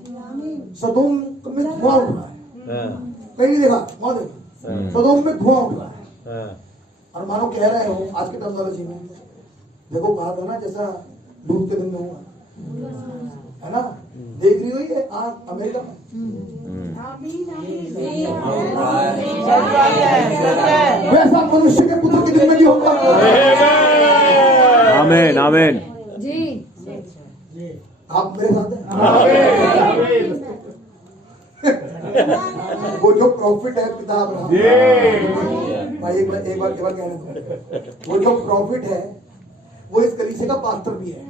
सदोम में धुआं उठ रहा है। कहीं नहीं देखा, वहां देखा सदोम में धुआं उठ रहा है। और मानो कह रहे हो आज के टर्मिनोलॉजी में, देखो कहा था ना जैसा लूट के दिन में हुआ है ना, देख रही हो ये आज अमेरिका में। वैसा मनुष्य के पुत्र के दिन में भी होगा। आमीन। आमीन। आप मेरे साथ हैं? वो जो प्रॉफिट है पिता अब्राहम, भाई एक बार कहने दो, वो जो प्रॉफिट है वो इस कलीसिया का पास्टर भी है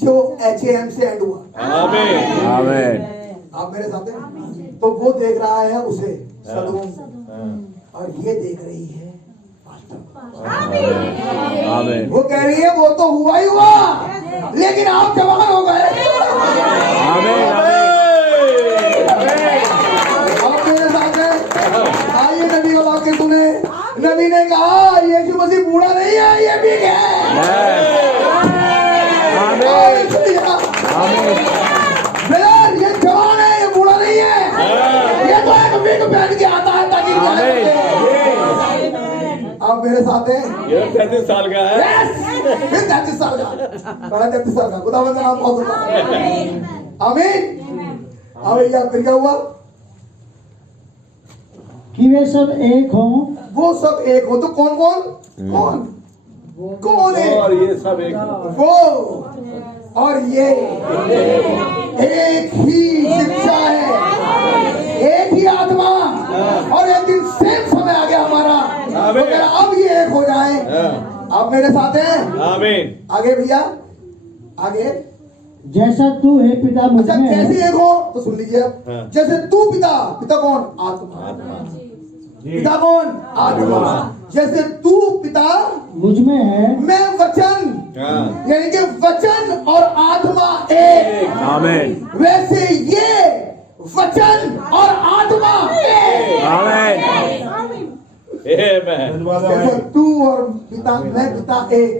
जो HAM से एंड हुआ। आमीन। आप मेरे साथ हैं? तो वो देख रहा है उसे सदोम और ये देख रही है पास्टर। आमीन। वो कह रही है वो तो हुआ ही हुआ, लेकिन आप जवान हो गए। आमीन। आप मेरे साथ हैं? आइए नबी का वाक्य सुने। नबी ने कहा यीशु मसीह बूढ़ा नहीं है, ये भी है। ये जवान है, ये बूढ़ा नहीं है। ये तो एक विग पहन के आता है ताकि आप मेरे साथ हैं? ये 33 साल का है। फिर 33 साल का, बड़ा 33 साल का। खुदा का नाम बहुत होता है। आमीन। अब भैया फिर क्या हुआ? कि वे सब एक हों। वो सब एक हो तो कौन कौन कौन है? और ये सब एक वो और ये एक ही शिक्षा है, एक ही आत्मा। और एक दिन सेम समय आ गया हमारा, अगर अब ये एक हो जाए। आप मेरे साथ हैं? आमीन। आगे भैया आगे। जैसा तू है पिता मुझ अच्छा में कैसे है। एक हो तो सुन लीजिए अब। जैसे तू पिता, पिता कौन? आत्मा। पिता कौन? आत्मा। जैसे तू पिता मुझ में है, मैं वचन, यानी कि वचन और आत्मा एक। आमीन। वैसे ये वचन और आत्मा एक। आमीन। जैसे तू और पिता, मैं पिता एक,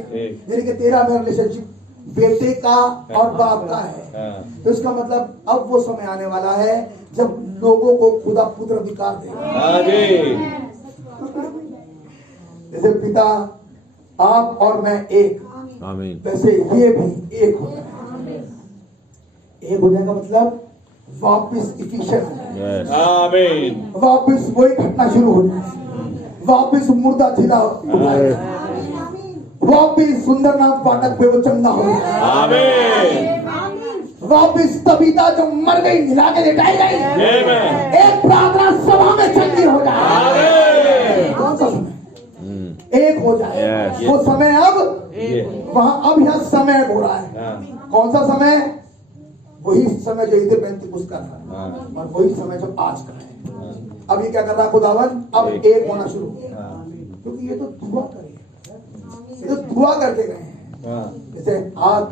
यानी कि तेरा मेरा रिलेशनशिप बेटे का और बाप का है। तो इसका मतलब अब वो समय आने वाला है जब लोगों को खुदा पुत्र अधिकार देगा। जैसे पिता आप और मैं एक, आमीन। वैसे ये भी एक हो जाए। एक हो जाएगा मतलब वापिस इफिशिएंट, आमीन। वापिस वही घटना शुरू हो जाए, वापिस मुर्दा जिला उठाए, वापिस सुंदरनाथ फाटक पे वो चंगा हो जाए, आमीन। वापिस तबीता जो मर गई मिला के लेटाई गई, एक प्रार्थना सभा में चंगी हो जाए। कौन सा समय? एक हो जाए। वो समय अब वहां अब यह समय हो रहा है। कौन सा समय? वही समय जो ईद पेंतिकुस्त का था और वही समय जो आज का है। अब ये क्या कर रहा है खुदावन? अब एक होना शुरू किया, क्योंकि ये तो दुआ करे, ये तो दुआ करके गए हैं। जैसे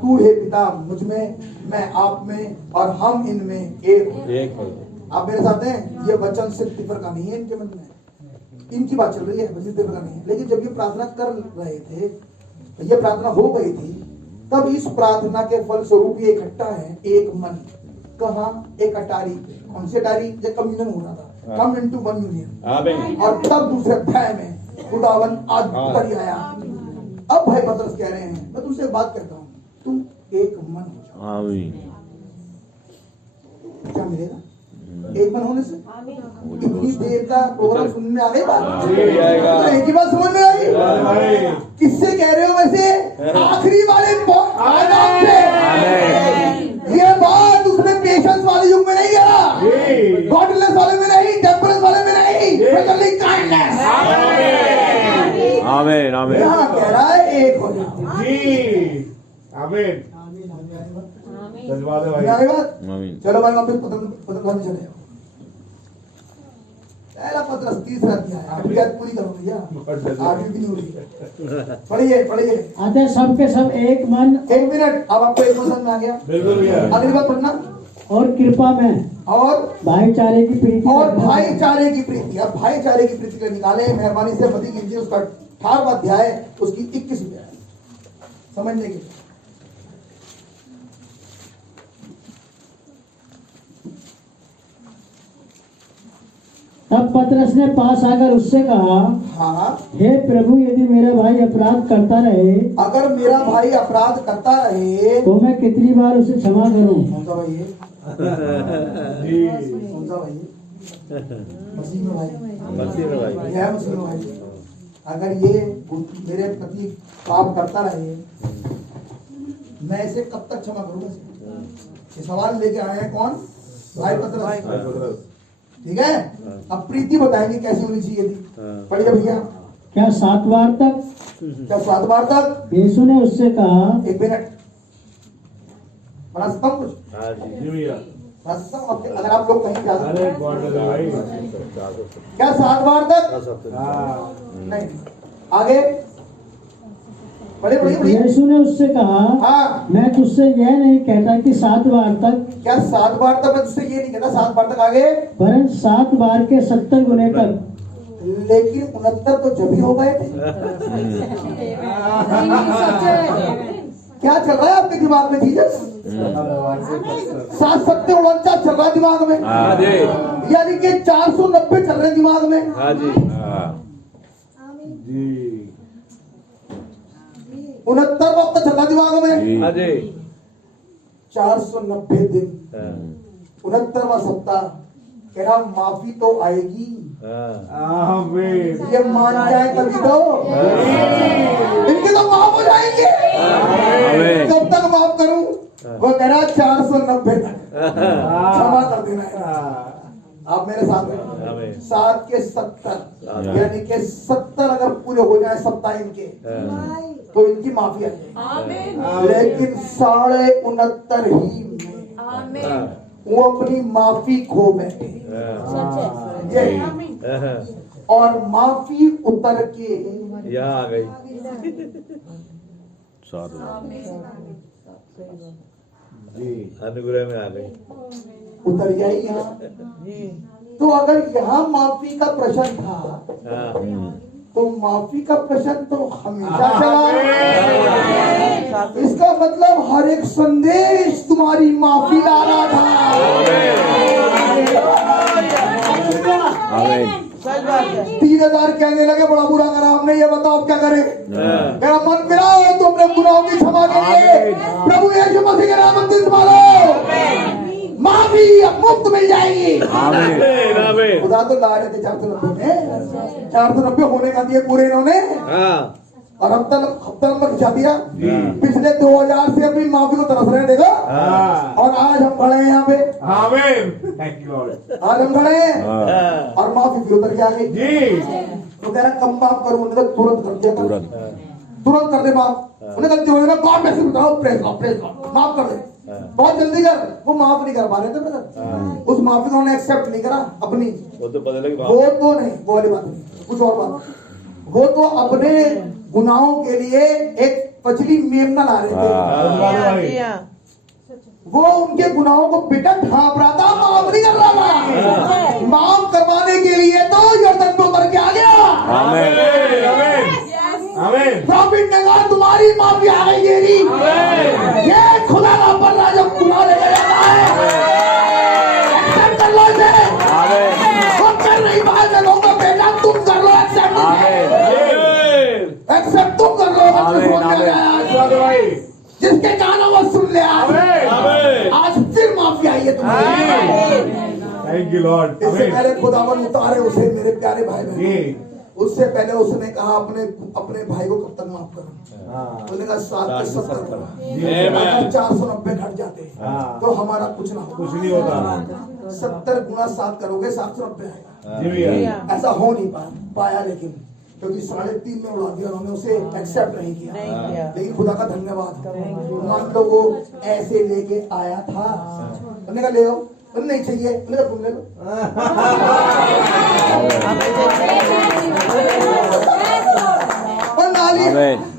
तू हे पिता मुझ में, मैं आप में और हम इनमें एक हो। आप मेरे साथ हैं? ये वचन सिर्फ तिफर का नहीं है इनके मन में, इनकी बात चल रही है, वचन तिफर का नहीं है। लेकिन जब ये प्रार्थना कर रहे थे, ये प्रार्थना हो गई थी, तब इस प्रार्थना के फल स्वरूप ये इकट्ठा है एक मन। कहाँ? एक अटारी। कौन सी अटारी? जब कम्युनियन हो रहा था, कम इनटू वन यूनियन। और तब दूसरे अध्याय में खुदावन आज उतर ही आया। अब भाई पतरस कह रहे हैं, मैं तुमसे बात करता हूँ, तुम एक मन हो जाओ। आमीन। क्या मिलेगा एक मन होने से? इतनी देर का प्रोग्राम सुनने में आ गई बात? तो एक ही बात समझ में आई। किससे कह रहे हो वैसे? आखिरी वाले आयात से। ये बात उसमें पेशेंस वाले युग में नहीं गया, गॉडलेस वाले में नहीं, टेम्परेंस वाले में नहीं, ब्रदरली काइंडनेस। आमीन आमीन। यहाँ कह रहा है एक हो जाओ। आमीन। आमीन। चलो भाई वापस पत्रस में चले जाओ। पहला पत्रस 30 अध्याय, अभी आज पूरी करो भैया, आगे भी नहीं हो रही। पढ़िए पढ़िए। अतः सबके सब एक मन। एक मिनट, अब आपको एक समझ में आ गया? बिल्कुल भैया। अगली बात पढ़ना। और कृपा में और भाईचारे की प्रीति। और भाईचारे की प्रीति। अब भाईचारे की प्रीति को निकाले मेहरबानी से, मती कीजिए उसका 18वां अध्याय, उसकी 21वीं आयत समझने के। तब पतरस ने पास आकर उससे कहा, हाँ, हे प्रभु, यदि मेरा भाई अपराध करता रहे, अगर मेरा भाई अपराध करता रहे, तो मैं कितनी बार उसे क्षमा करूं? कौन सा भाई है? कौन सा भाई है? मसीह में भाई। यह मसीह में भाई। अगर ये मेरे प्रति पाप करता रहे, मैं इसे कब तक क्षमा करूंगा? ये सवाल लेके आए हैं कौन? भाई पतरस। ठीक है। अब प्रीति बताएंगे कैसी होनी चाहिए थी। पढ़िए भैया। क्या 7 बार तक? क्या 7 बार तक? यीशु ने उससे कहा, एक मिनट, बड़ा स्तंभ कुछ जी भैया। अगर आप लोग कहीं जा सकते अरे हैं, गॉड भाई। क्या 7 बार तक? नहीं, आगे पढ़िए पढ़िए पढ़िए। यीशु ने उससे कहा, हाँ, मैं तुझसे यह नहीं कहता कि 7 बार तक, क्या 7 बार तक? मैं तुझसे ये नहीं कहता 7 बार तक, आगे। परंतु 7 बार के 70 गुने तक। लेकिन 69 तो जब ही हो गए थे। क्या चल रहा है आपके दिमाग में? जीसस 7 सत्ते 49 चल रहा है दिमाग में, यानी कि 490 चल रहे दिमाग में। जी 69 वक्त चल रहा दिमाग में। 490 दिन, 69वां सप्ताह। कह रहा माफी तो आएगी, आमीन। ये मान जाए तभी तो इनके तो माफ हो जाएंगे। कब तक माफ करूं? वो कह रहा 490 तक क्षमा कर देना है। आप मेरे साथ में 7 के 70, यानी कि 70 अगर पूरे हो जाए सप्ताह इनके, तो इनकी माफी आ जाएगी। लेकिन 69.5 ही में वो अपनी माफी खो बैठे। और माफी उतर के यहाँ आ गई। अनुग्रह में आ गई। उतर गई यहाँ। तो अगर यहाँ माफी का प्रश्न था, तो माफी का प्रश्न तो हमेशा चला। इसका मतलब हर एक संदेश तुम्हारी माफी ला रहा था। 3000 कहने लगे बड़ा बुरा करा हमने, ये बताओ क्या करें? मेरा मन मिला तो अपने गुनाहों की क्षमा के लिए प्रभु यीशु मसीह के नाम में मारो, माफी मुफ्त मिल जाएगी। खुदा तो ला रहे थे 490 में, 490 होने का दिए पूरे इन्होंने, और हफ्ता नंबर खिंचा दिया। पिछले 2000 से अपनी माफी को तरस रहे देखो, और आज Thank you, Lord. आज हम खड़े हैं हाँ। और माफी भी उतर के आ गई। जी। तो कह रहा कम माफ करूं, उन्होंने कहा तुरंत कर दिया, तुरंत कर दे माफ। उन्हें गलती हो गई ना, गॉड ब्लेस यू, बताओ प्रेज गॉड, माफ कर दे, बहुत जल्दी कर। वो माफ नहीं कर पा रहे थे ब्रदर, उस माफी को उन्होंने एक्सेप्ट नहीं करा अपनी। वो तो बदले की वो तो नहीं, वो वाली बात नहीं, कुछ और बात। वो तो अपने गुनाहों के लिए एक पचली मेमना ला रहे थे। वो उनके गुनाहों को बेटा ढांप रहा था, माफ नहीं कर रहा था। माफ करवाने के लिए तो यर्दन पे उतर के आ गया। आमीन। आमीन। प्रॉफिट ने कहा तुम्हारी माफी आ गई मेरी। ये खुदा का बल्ला जब गुनाह लेकर जाता है, एक्सेप्ट कर लो इसे। वो कर नहीं पाए लोगों को, बेटा तुम कर लो एक्सेप्ट, एक्सेप्ट तुम कर लो। जिसके गाना वो सुन ले, आज फिर माफी आई है तुम्हारी। Thank you, Lord. इससे पहले खुदावन उतारे उसे, मेरे प्यारे भाई बहन, जी। उससे पहले उसने कहा अपने अपने भाई को कब तक माफ करूं। हाँ। उसने कहा 7 के 70 Amen. अगर 490 घट जाते हाँ। तो हमारा कुछ ना कुछ नहीं होता। 70 गुना 7 करोगे 790 आएगा। जी भैया। ऐसा हो नहीं पाया लेकिन क्योंकि 3.5 में उड़ा दिया उन्होंने, उसे एक्सेप्ट नहीं किया। लेकिन खुदा का धन्यवाद, मान लो वो ऐसे लेके आया था, उन्होंने कहा ले लो, नहीं चाहिए, उन्होंने कहा तुम ले लो। और ना लिया,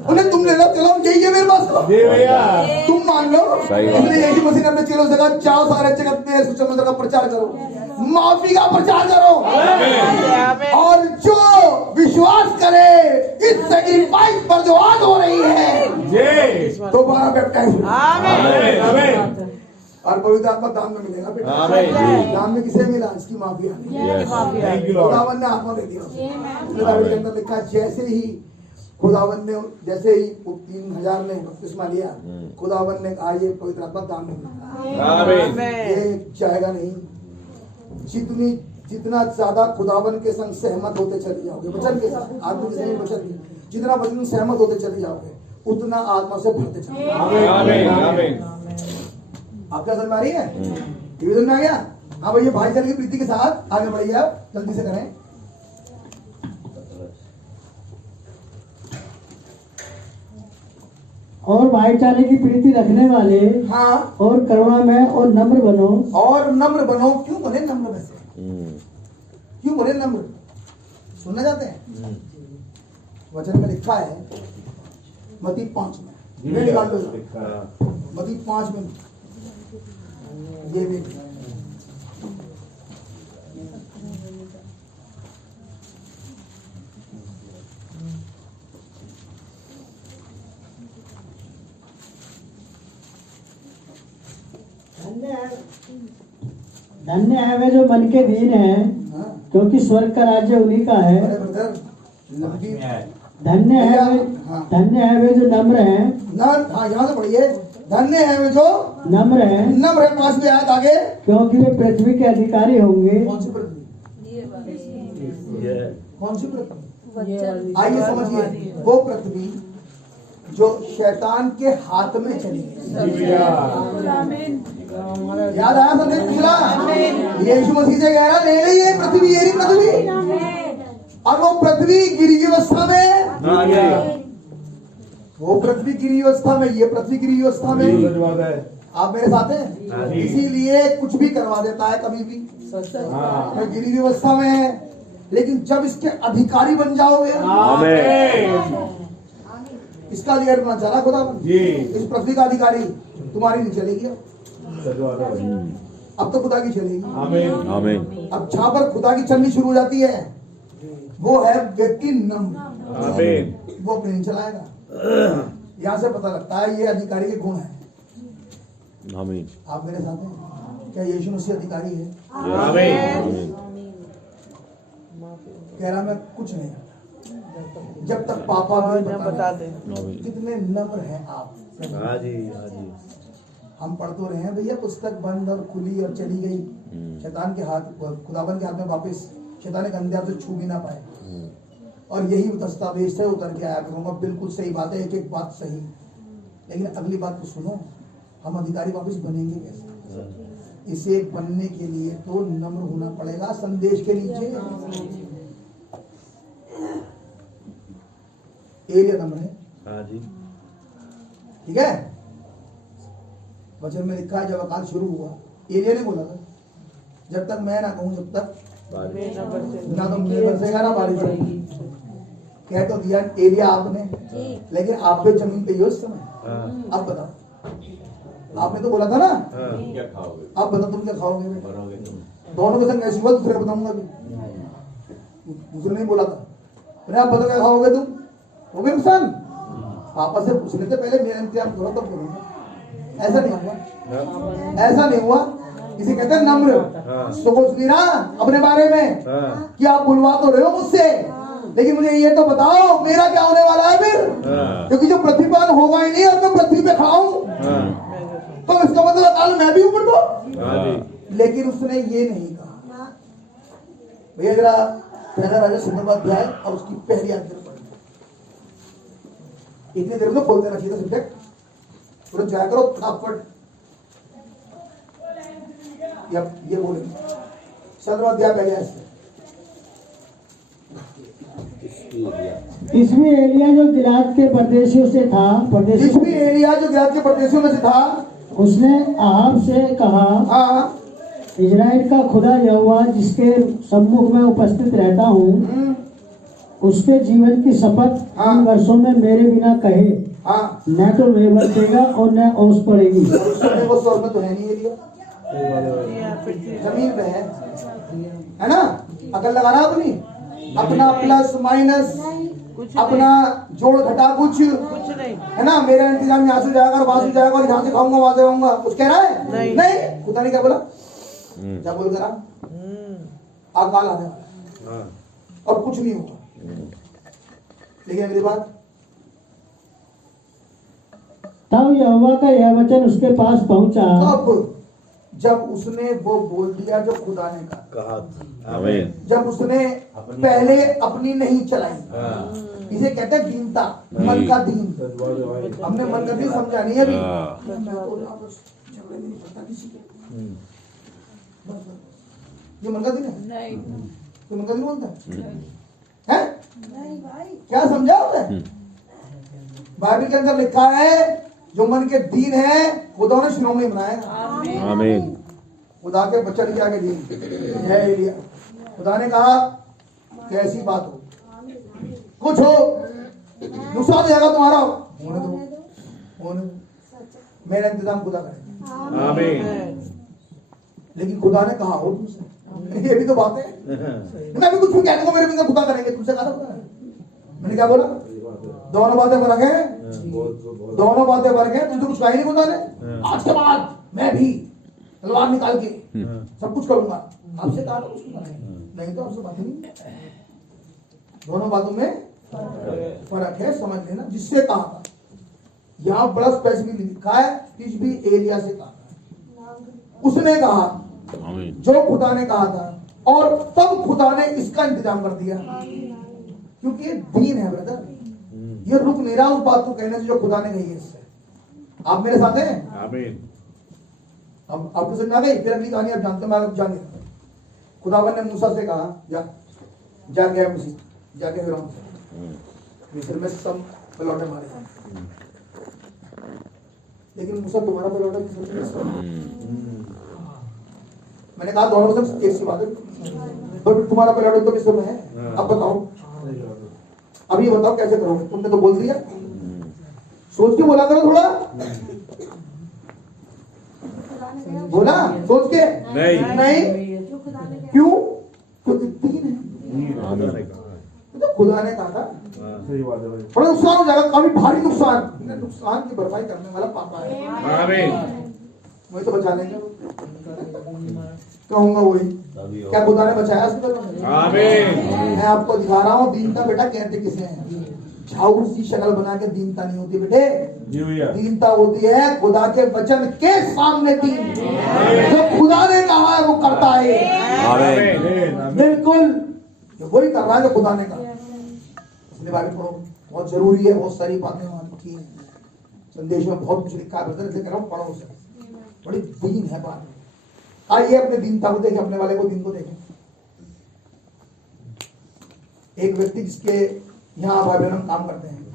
उन्हें तुम ले लो, चलो यही है मेरे पास, जी भैया। तुम मान लो। सही बात। इसलिए यही मसीह ने अपने चेलों से कहा जाओ सारे जगत में सुसमाचार का प्रचार करो, माफी का प्रचार करो, और जो विश्वास करे इस सैक्रिफाइस पर जो आज हो रही है, जी। दोबारा बैप्टाइज आमीन। आमीन। और पवित्र आत्मा दान में मिलेगा बेटा। आमीन। दान में किसे मिला? इसकी माफी आनी। Thank you, Lord. खुदावन ने आत्मा दे दिया उसे। इसलिए बाइबल के अंदर लिखा है, जैसे ही खुदावन ने, जैसे ही 3000 ने बपतिस्मा लिया, खुदावन ने कहा ये पवित्र आत्मा दान में मिला, आमीन। ये जाएगा नहीं। जितना ज्यादा खुदावन के संग सहमत होते चले जाओगे, वचन के साथ, आत्मा के संग वचन की, जितना वचन सहमत होते चले जाओगे, उतना आत्मा से भरते चले जाओगे। आमीन। आमीन। आपका समझ में आ रही है? ये समझ में आ गया? हाँ भैया, भाईचारे की प्रीति के साथ आगे बढ़िए, आप जल्दी से करें। और भाईचारे की प्रीति रखने वाले हाँ, और करुणा में और नम्र बनो। और नम्र बनो। क्यों बने नम्र? वैसे क्यों बने नम्र? सुनना चाहते हैं? वचन में लिखा है मत्ती 5 में, ये निकाल लो, मत्ती 5 में ये भी धन्य है वे जो मन के दीन है, हाँ। क्योंकि स्वर्ग का राज्य उन्हीं का है। अरे ब्रदर, नबी धन्य है वे जो नम्र है। हाँ, यहाँ से पढ़िए, धन्य है वे जो नम्र है, नम्र है। 5 में आयत आगे, क्योंकि वे पृथ्वी के अधिकारी होंगे। कौन सी पृथ्वी? कौन सी पृथ्वी? आइए समझिए, वो पृथ्वी जो शैतान के हाथ में चली गई। याद आया संदेश पिछला? यीशु मसीह से कह रहा ले ली ये पृथ्वी, ये पृथ्वी। और वो पृथ्वी गिरी अवस्था में, वो पृथ्वी गिरी अवस्था में, ये पृथ्वी गिरी अवस्था में। आप मेरे साथ हैं? इसीलिए कुछ भी करवा देता है कभी भी। मैं गिरी अवस्था में है, लेकिन जब इसके अधिकारी बन जाओगे, इसका अधिकारी बना चला खुदा, इस पृथ्वी का अधिकारी, तुम्हारी नहीं चलेगी अब तो खुदा की चलेगी। आमीन। अब जहां पर खुदा की चलनी शुरू हो जाती है, वो है व्यक्ति नम्र, वो अपने नहीं चलाएगा। यहाँ से पता लगता है ये अधिकारी के गुण है। आमीन। आप मेरे साथ हैं? क्या यीशु मसीह अधिकारी है? आमीन। कह रहा मैं कुछ नहीं करता जब तक पापा मुझे बता दे। आमीन। कितने नम्र हैं आप। हाँ जी, हाँ जी। हम पढ़ तो रहे हैं भैया, पुस्तक बंद और खुली और चली गई, शैतान के हाथ, खुदाबंद के हाथ में वापस, शैतान के अंदर से छू भी ना पाए। और यही दस्तावेज से उतर के आया करूंगा। बिल्कुल सही बात है, एक एक बात सही। लेकिन अगली बात तो सुनो, हम अधिकारी वापस बनेंगे कैसे? इसे बनने के लिए तो नम्र होना पड़ेगा संदेश के नीचे। एलिया नम्र है, हाँ जी, ठीक है। वचन में लिखा है जब अकाल शुरू हुआ, एलिया ने बोला था जब तक मैं ना कहूं जब तक ना तो मेरे बरसेगा ना बारिश होगी। कह तो दिया एलिया आपने, लेकिन आप पे जमीन पे उस समय। अब बताओ, आपने तो बोला था ना, क्या खाओगे? अब बताओ तुम क्या खाओगे? मरोगे तुम। दोनों के संग ऐसी हुआ, दूसरे को बताऊंगा भी। दूसरे नहीं बोला था, मैंने आप बताओ क्या खाओगे तुम, हो गए नुकसान। पापा से पूछने से पहले मेरा इंतजाम करो तब बोलूंगा। ऐसा नहीं हुआ, ऐसा नहीं हुआ। इसे कहते हैं नम्र। सोच नहीं रहा अपने बारे में कि आप बुलवा तो रहे हो मुझसे, लेकिन मुझे ये तो बताओ मेरा क्या होने वाला है फिर, क्योंकि जो पृथ्वी पर होगा ही नहीं और मैं पृथ्वी पे खाऊं तो इसका मतलब काल मैं भी ऊपर तो। लेकिन उसने ये नहीं कहा। भैया जरा पहला राजा 17वां अध्याय और उसकी पहली आयत पढ़ो। इतनी देर में खोल देना चाहिए सब्जेक्ट, तुरंत जाया करो फटाफट। ये बोले 17वां अध्याय पहले आयत से। इसमें एलिया जो गिलाद के परदेशियों से था, जिसमें एलिया जो गिलाद के परदेशियों में से था, उसने आहाब से कहा, हाँ, इजराइल का खुदा यहोवा जिसके सम्मुख में उपस्थित रहता हूँ, उसके जीवन की शपथ इन वर्षों में मेरे बिना कहे, हाँ, न तो नहीं बरसेगा और न ओस पड़ेगी। वो स्वर्ग में तो है नहीं एलिया, जमीन पे है ना। अकल लगाना अपनी, अपना प्लस माइनस, अपना जोड़ घटा कुछ नहीं। है ना। मेरा इंतजाम यहाँ से जाएगा और वहां से जाएगा और यहाँ से खाऊंगा वहां से खाऊंगा, कुछ कह रहा है? नहीं। खुदा ने क्या बोला? क्या बोल करा? अकाल आने वाला और कुछ नहीं होगा। लेकिन अगली बात, तब यहोवा का यह वचन उसके पास पहुंचा, तब जब उसने वो बोल दिया जो खुदा ने कहा, आमीन। जब उसने पहले अपनी नहीं चलाई। इसे कहते हैं दीनता, मन का दीन। हमने मन का दीन समझा नहीं है अभी। मैं तो झगड़े में नहीं पड़ता किसी के। ये मन का दीन है? तो मन का दीन बोलता है? नहीं भाई, क्या समझा आपने? बाइबल के अंदर लिखा है जो मन के दीन है खुदा ने शिरोमणि बनाया। आमीन। खुदा के बच्चन के आगे दीन है एलिया। खुदा ने कहा कैसी बात हो, कुछ हो, नुकसान हो जाएगा तुम्हारा, होने दो, मेरा इंतजाम खुदा करेगा। आमीन। लेकिन खुदा ने कहा हो तुमसे, ये भी तो बात है। मैं भी कुछ भी कहने को मेरे भी खुदा करेंगे, तुमसे कहा था? मैंने क्या बोला? दोनों बातें फर्क है, दोनों बातें फर्क है। तुझे कुछ कहा नहीं खुदा ने। आज के बाद मैं भी तलवार निकाल के सब कुछ करूंगा। आपसे कहा तो नहीं तो आपसे बात नहीं। दोनों बातों में फर्क है, समझ लेना। जिससे कहा था, यहाँ बड़ा स्पेसिफिक लिखा है, तिज भी एलिया से कहा, उसने कहा जो खुदा ने कहा था, और तब खुदा ने इसका इंतजाम कर दिया। क्योंकि ये दीन है ब्रदर, ये रुक नहीं रहा उस बात को कहने से जो खुदा ने कही है। इससे आप मेरे साथ हैं? आमीन। अब आपको समझ आ गई? फिर अगली कहानी आप जानते हो, मैं जाने खुदावन ने मूसा से कहा, जा गया मूसा, जाके फिरौन से मिस्र में सब पलौटे मारे। लेकिन मूसा तुम्हारा पलौटा मिस्र में। मैंने कहा दोनों सब एक सी बात है, पर तुम्हारा पलौटा तो मिस्र में है। अब बताओ, अब ये बताओ कैसे करोगे? तुमने तो बोल दिया, सोच के बोला करो थोड़ा। बोला सोच के? नहीं। क्यों? क्योंकि दीन है। तो खुदा ने कहा था बड़ा नुकसान हो जाएगा, काफी भारी नुकसान। नुकसान की भरपाई करने वाला पापा है। आमीन। वही तो बचा लेंगे, कहूंगा वही। क्या खुदा ने बचाया? आमीन। मैं आपको दिखा रहा हूँ दीनता बेटा कहते किसे हैं। झाऊ सी शक्ल बना के दीनता नहीं होती बेटे। दीनता होती है खुदा के वचन के सामने दीन। जो खुदा ने कहा है वो करता है। आमीन। बिल्कुल वही कर रहा है जो खुदा ने कहा। इसलिए बाइबल पढ़ो, बहुत जरूरी है। बहुत सारी बातें वहां लिखी है, संदेश में बहुत कुछ लिखा है, इसलिए कह रहा हूँ पढ़ो उसे। बड़ी दीन है बात। आइए अपने दीनता को देखें, अपने वाले को दिन को देखें। एक व्यक्ति जिसके यहाँ भाई बहन हम काम करते हैं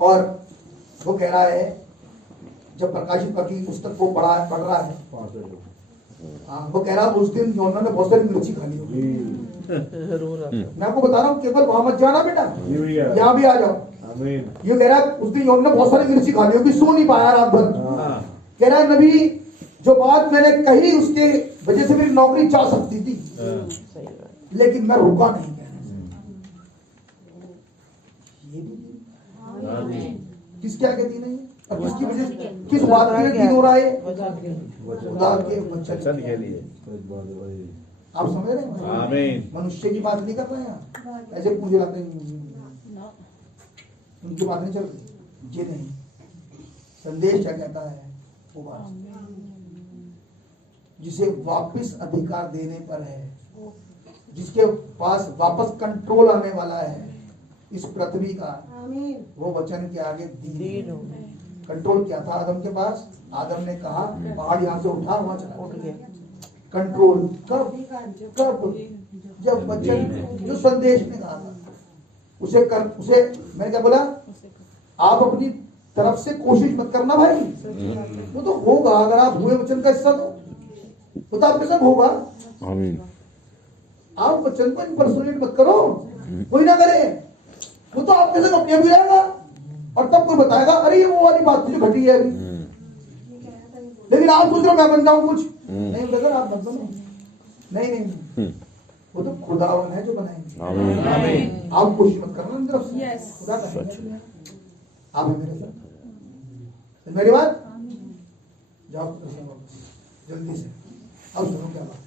और वो कह रहा है, जब प्रकाशित की पुस्तक को पढ़ रहा है, हाँ, वो कह रहा है उस दिन यूहन्ना ने बहुत सारी मिर्ची खा ली होगी। मैं आपको बता रहा हूँ, केवल वहां मत जाना बेटा, यहाँ भी आ जाओ। ये कह रहा है उस दिन यूहन्ना ने बहुत सारी मिर्ची खा ली होगी, सो नहीं पाया रात भर। कह रहा है नबी जो बात मैंने कही उसके वजह से मेरी नौकरी जा सकती थी, लेकिन मैं रुका नहीं। किसके आगे दीन है और किसकी वजह से, किस बात के लिए दीन हो रहा है? खुदा के वचन के लिए। आप समझ रहे हैं? आमीन। मनुष्य की बात नहीं कर रहे हैं, ऐसे पूछे जाते हैं, उनकी बात नहीं चल रही। ये नहीं, संदेश क्या कहता है? वो बात जिसे वापस अधिकार देने पर है, जिसके पास वापस कंट्रोल आने वाला है इस पृथ्वी का, वो वचन के आगे दीन। कंट्रोल क्या था आदम के पास? आदम ने कहा पहाड़ यहाँ से उठा, वहां चला गया। कंट्रोल कब? जब वचन जो संदेश ने कहा था उसे मैंने क्या बोला? आप अपनी तरफ से कोशिश मत करना भाई, वो तो होगा अगर आप हुए वचन का हिस्सा, तो आपके साथ होगा। आमीन। आप वचन को इम्पर्सोनेट मत करो, कोई ना करे, वो तो आपके साथ अपने भी रहेगा और तब कोई बताएगा अरे ये वो वाली बात जो घटी है अभी। लेकिन आप सोच रहे मैं बन जाऊं कुछ नहीं, ब्रदर आप मत बनो। नहीं, वो तो खुदावन है जो बनाएंगे। आप कोशिश मत करना अंदर से, खुदा करेगा। आप मेरे साथ, मेरी बात जाओ जल्दी से। अब सुनो क्या बात,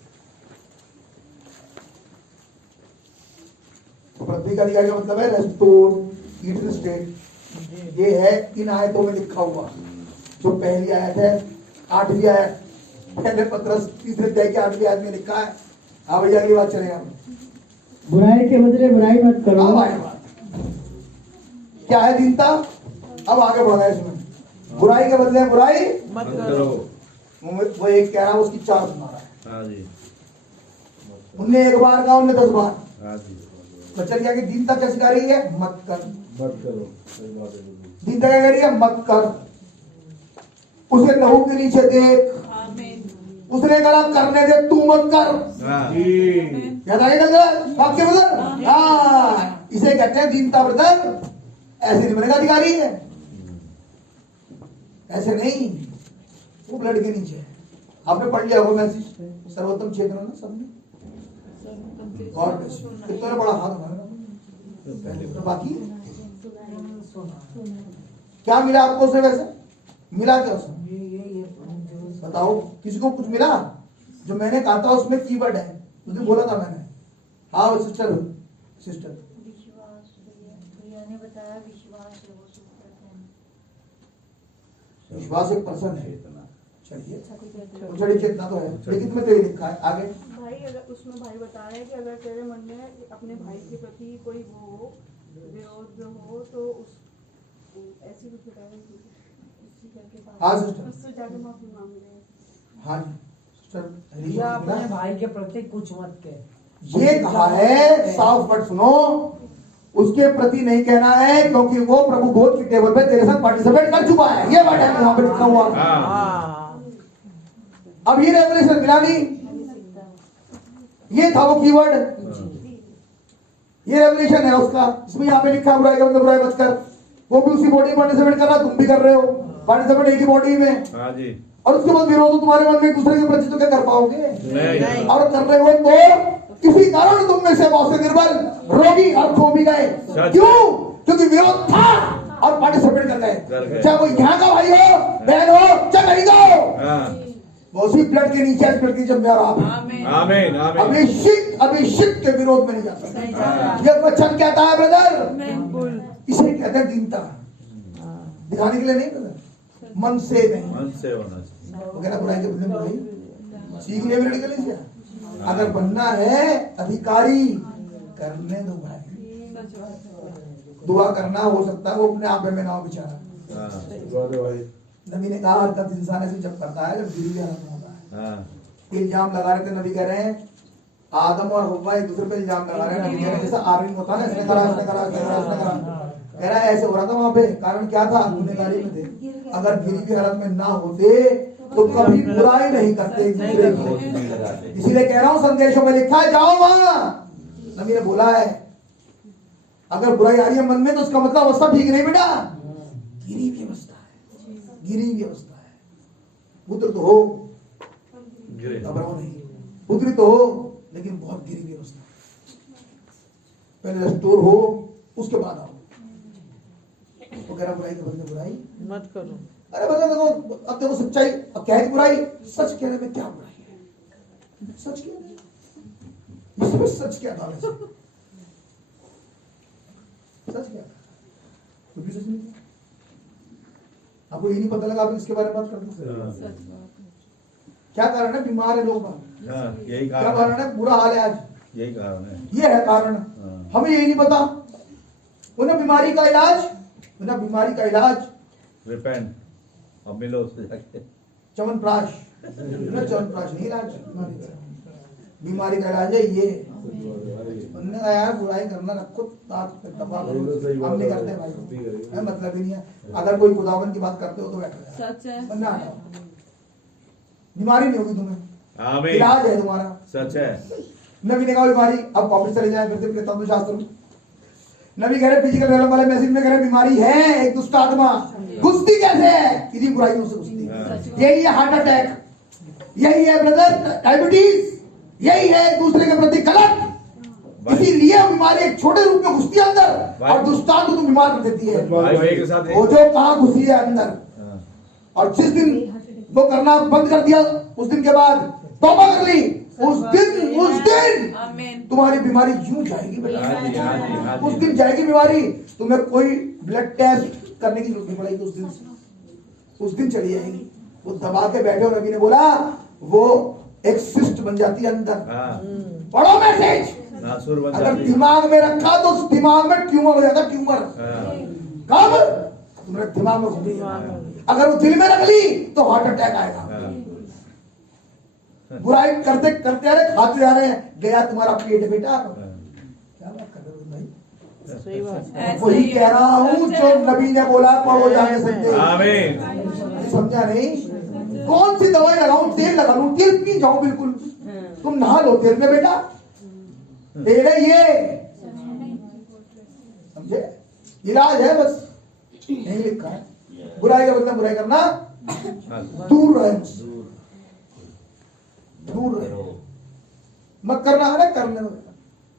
पृथ्वी का अधिकार का मतलब है रेस्टोर इटर्नल स्टेट। ये है इन आयतों में लिखा हुआ, जो पहली आयत है 8वीं आयत, पहले पत्रस 3 अध्याय की 8वीं आयत में लिखा है। हाँ भैया अगली बात चलेगा। बुराई के बदले बुराई मत करो। अब आए बात क्या है दीनता? अब आगे बढ़ गए इसमें, बुराई के बदले बुराई मत करो। वो एक कह रहा है, उसकी 4 सुना रहा है। उनने 1 बार कहा, उनने 10 बार। बच्चा क्या कि दीनता क्या सिखा रही है? मत कर, मत करो। दीनता क्या कह रही है? मत कर। उसे लहू के नीचे देख, उसने कहा करने दे, तू मत कर। याद आएगा वाक्य ब्रदर? हाँ, इसे कहते हैं दीनता ब्रदर। ऐसे नहीं बनेगा अधिकारी है, ऐसे नहीं, वो ब्लड के नीचे है। आपने पढ़ लिया होगा मैसेज, सर्वोत्तम क्षेत्र ना सबने, गॉड ब्लेस यू। कितना बड़ा हाथ हमारा, तो बाकी क्या मिला आपको उससे? वैसे मिला क्या उसमें? बताओ, किसी को कुछ मिला? जो मैंने कहा था उसमें कीवर्ड है, उसने बोला था मैंने। हाँ वो सिस्टर विश्वास एक पर्सन है। चलिए चलिए, चेतना तो है, लेकिन तुम्हें तो ये लिखा है आगे भाई। अगर उसमें भाई बता रहे हैं कि अगर तेरे मन में अपने भाई के प्रति कोई वो हो, विरोध हो, तो उस ऐसी कुछ बताया हाँ सिस्टर, उससे जाके माफी मांग रहे हैं। हाँ सिस्टर, या अपने भाई के प्रति कुछ मत कह। ये कहा है, साफ वर्ड सुनो, उसके प्रति नहीं कहना है, क्योंकि वो प्रभु भोज की टेबल पे तेरे साथ पार्टिसिपेट कर चुका है। ये बात है वहां पे लिखा हुआ। अब ये रेवलेशन मिला नहीं, ये था वो कीवर्ड, ये रेवलेशन है उसका। इसमें यहाँ पे लिखा बुराई का मतलब बुराई मत कर। वो भी उसी बॉडी पार्टिसिपेट कर रहा, तुम भी कर रहे हो पार्टिसिपेट एक ही बॉडी में। और उसके बाद विरोध तुम्हारे मन में एक दूसरे के प्रति तो क्या कर पाओगे? नहीं। और कर रहे हो तो किसी कारण तुम में से बहुत से निर्बल, रोगी और खो भी गए। क्यों? क्योंकि विरोध था और पार्टिसिपेट कर गए। चाहे वो यहाँ का भाई हो, बहन हो, चाहे कहीं का हो, वो उसी ब्लड के नीचे ब्लड की जब आप अभिषिक्त के विरोध में नहीं जाता। ये वचन कहता है ब्रदर, इसे कहते हैं दीनता। दिखाने के लिए नहीं ब्रदर, मन से नहीं, मन से होना चाहिए। वो कहना बुराई के बदले बुराई, सीखने में लड़के नहीं। अगर बनना है अधिकारी, करने दो भाई। दुआ करना हो सकता है वो अपने आप में ना हो बेचारा। नबी ने कहा हरकत इंसान ऐसे जब करता है जब दिल में होता हाँ इल्जाम लगा रहे थे, नबी कह रहे हैं आदम और हव्वा एक दूसरे पे इल्जाम लगा रहे हैं। नबी कह रहे हैं जैसा आर्मिंग होता है ना, इसने करा इसने करा इसने करा इसने करा, कह रहा है ऐसे हो रहा था वहां पे। कारण क्या था? गुनहगारी में थे। अगर गिरी हुई हालत में ना होते तो कभी बुराई नहीं करते एक दूसरे को। नहीं लगाते। इसीलिए कह रहा हूं संदेशों में लिखा है जाओ वहां, नबी ने बोला है अगर बुराई आ रही है मन में तो उसका मतलब अवस्था ठीक नहीं बेटा, गिरी हुई अवस्था है, गिरी हुई अवस्था है। पुत्र तो हो, घबराओ नहीं, पुत्री तो हो लेकिन बहुत गिरी हुई अवस्था। पहले स्टोर हो उसके बाद आओ। वो कह रहा बुराई के बदले बुराई मत करो। अरे बदले देखो, अब देखो सच्चाई, अब क्या है बुराई? सच कहने में क्या बुराई है? सच क्या है? इसमें सच क्या था वैसे? सच क्या था? कुछ भी सच नहीं था। आपको ये नहीं पता लगा आप इसके बारे में बात करते? क्या कारण है? बीमार है लोग। यही क्या कारण कारण है? बुरा हाल है आज, यही कारण है। ये है कारण। हमें यही नहीं पता। उन्हें बीमारी का इलाज, उन्हें बीमारी का इलाज रिपेंट अब मिलो उससे जाके। च्यवनप्राश, च्यवनप्राश नहीं इलाज, बीमारी का इलाज है ये। उन्होंने कहा यार बुराई करना रखो, हम नहीं करते भाई, मतलब ही नहीं है। अगर कोई खुदावन की बात करते हो तो बैठो, सच है। वरना हटाओ। बीमारी नहीं होगी तुम्हें, आमीन। इलाज है तुम्हारा। सच है। नबी ने कहा बीमारी, अब वापस चले जाए फिर से तत्व शास्त्र में। नबी कह रहे फिजिकल रेलम वाले मैसेज में कह रहे बीमारी है एक दुष्ट आत्मा, घुसती कैसे है? इन्हीं बुराइयों से घुसती है। यही है हार्ट अटैक, यही है ब्रदर डायबिटीज, यही है एक दूसरे के प्रति गलत। इसीलिए बीमारी एक छोटे रूप में घुसती है अंदर और दुष्टांत को बीमार कर देती है। वो जो कहाँ घुसी है अंदर, और जिस दिन वो करना बंद कर दिया उस दिन के बाद तौबा कर ली, उस दिन तुम्हारी बीमारी यूं जाएगी बेटा। उस दिन जाएगी बीमारी, तुम्हें कोई ब्लड टेस्ट करने की जरूरत नहीं पड़ेगी। उस दिन चली जाएगी। वो दबा के बैठे हो, नबी ने बोला वो एक सिस्ट बन जाती है अंदर। पढ़ो मैसेज। अगर दिमाग में रखा तो उस दिमाग में ट्यूमर हो जाता है, ट्यूमर। कब? तुम्हारे दिमाग में घूमी। अगर वो दिल में रख ली तो हार्ट अटैक आएगा। बुराई करते करते आ रहे, खाते जा रहे हैं, गया तुम्हारा पेट बेटा। क्या बात कर रहे हो भाई? सही बात। वही कह रहा हूँ जो नबी ने बोला पढ़ो जाने सकते। आमीन। समझा नहीं? कौन सी दवाई लगाऊं? तेल लगा लूं? तेल पी जाऊं बिल्कुल? तुम नहा लो तेल में बेटा, तेल है ये, समझे? इलाज है बस, नहीं लिखा है। बुराई का मतलब बुराई करना, दूर रहे, दूर रहे, मत करना है ना, करने में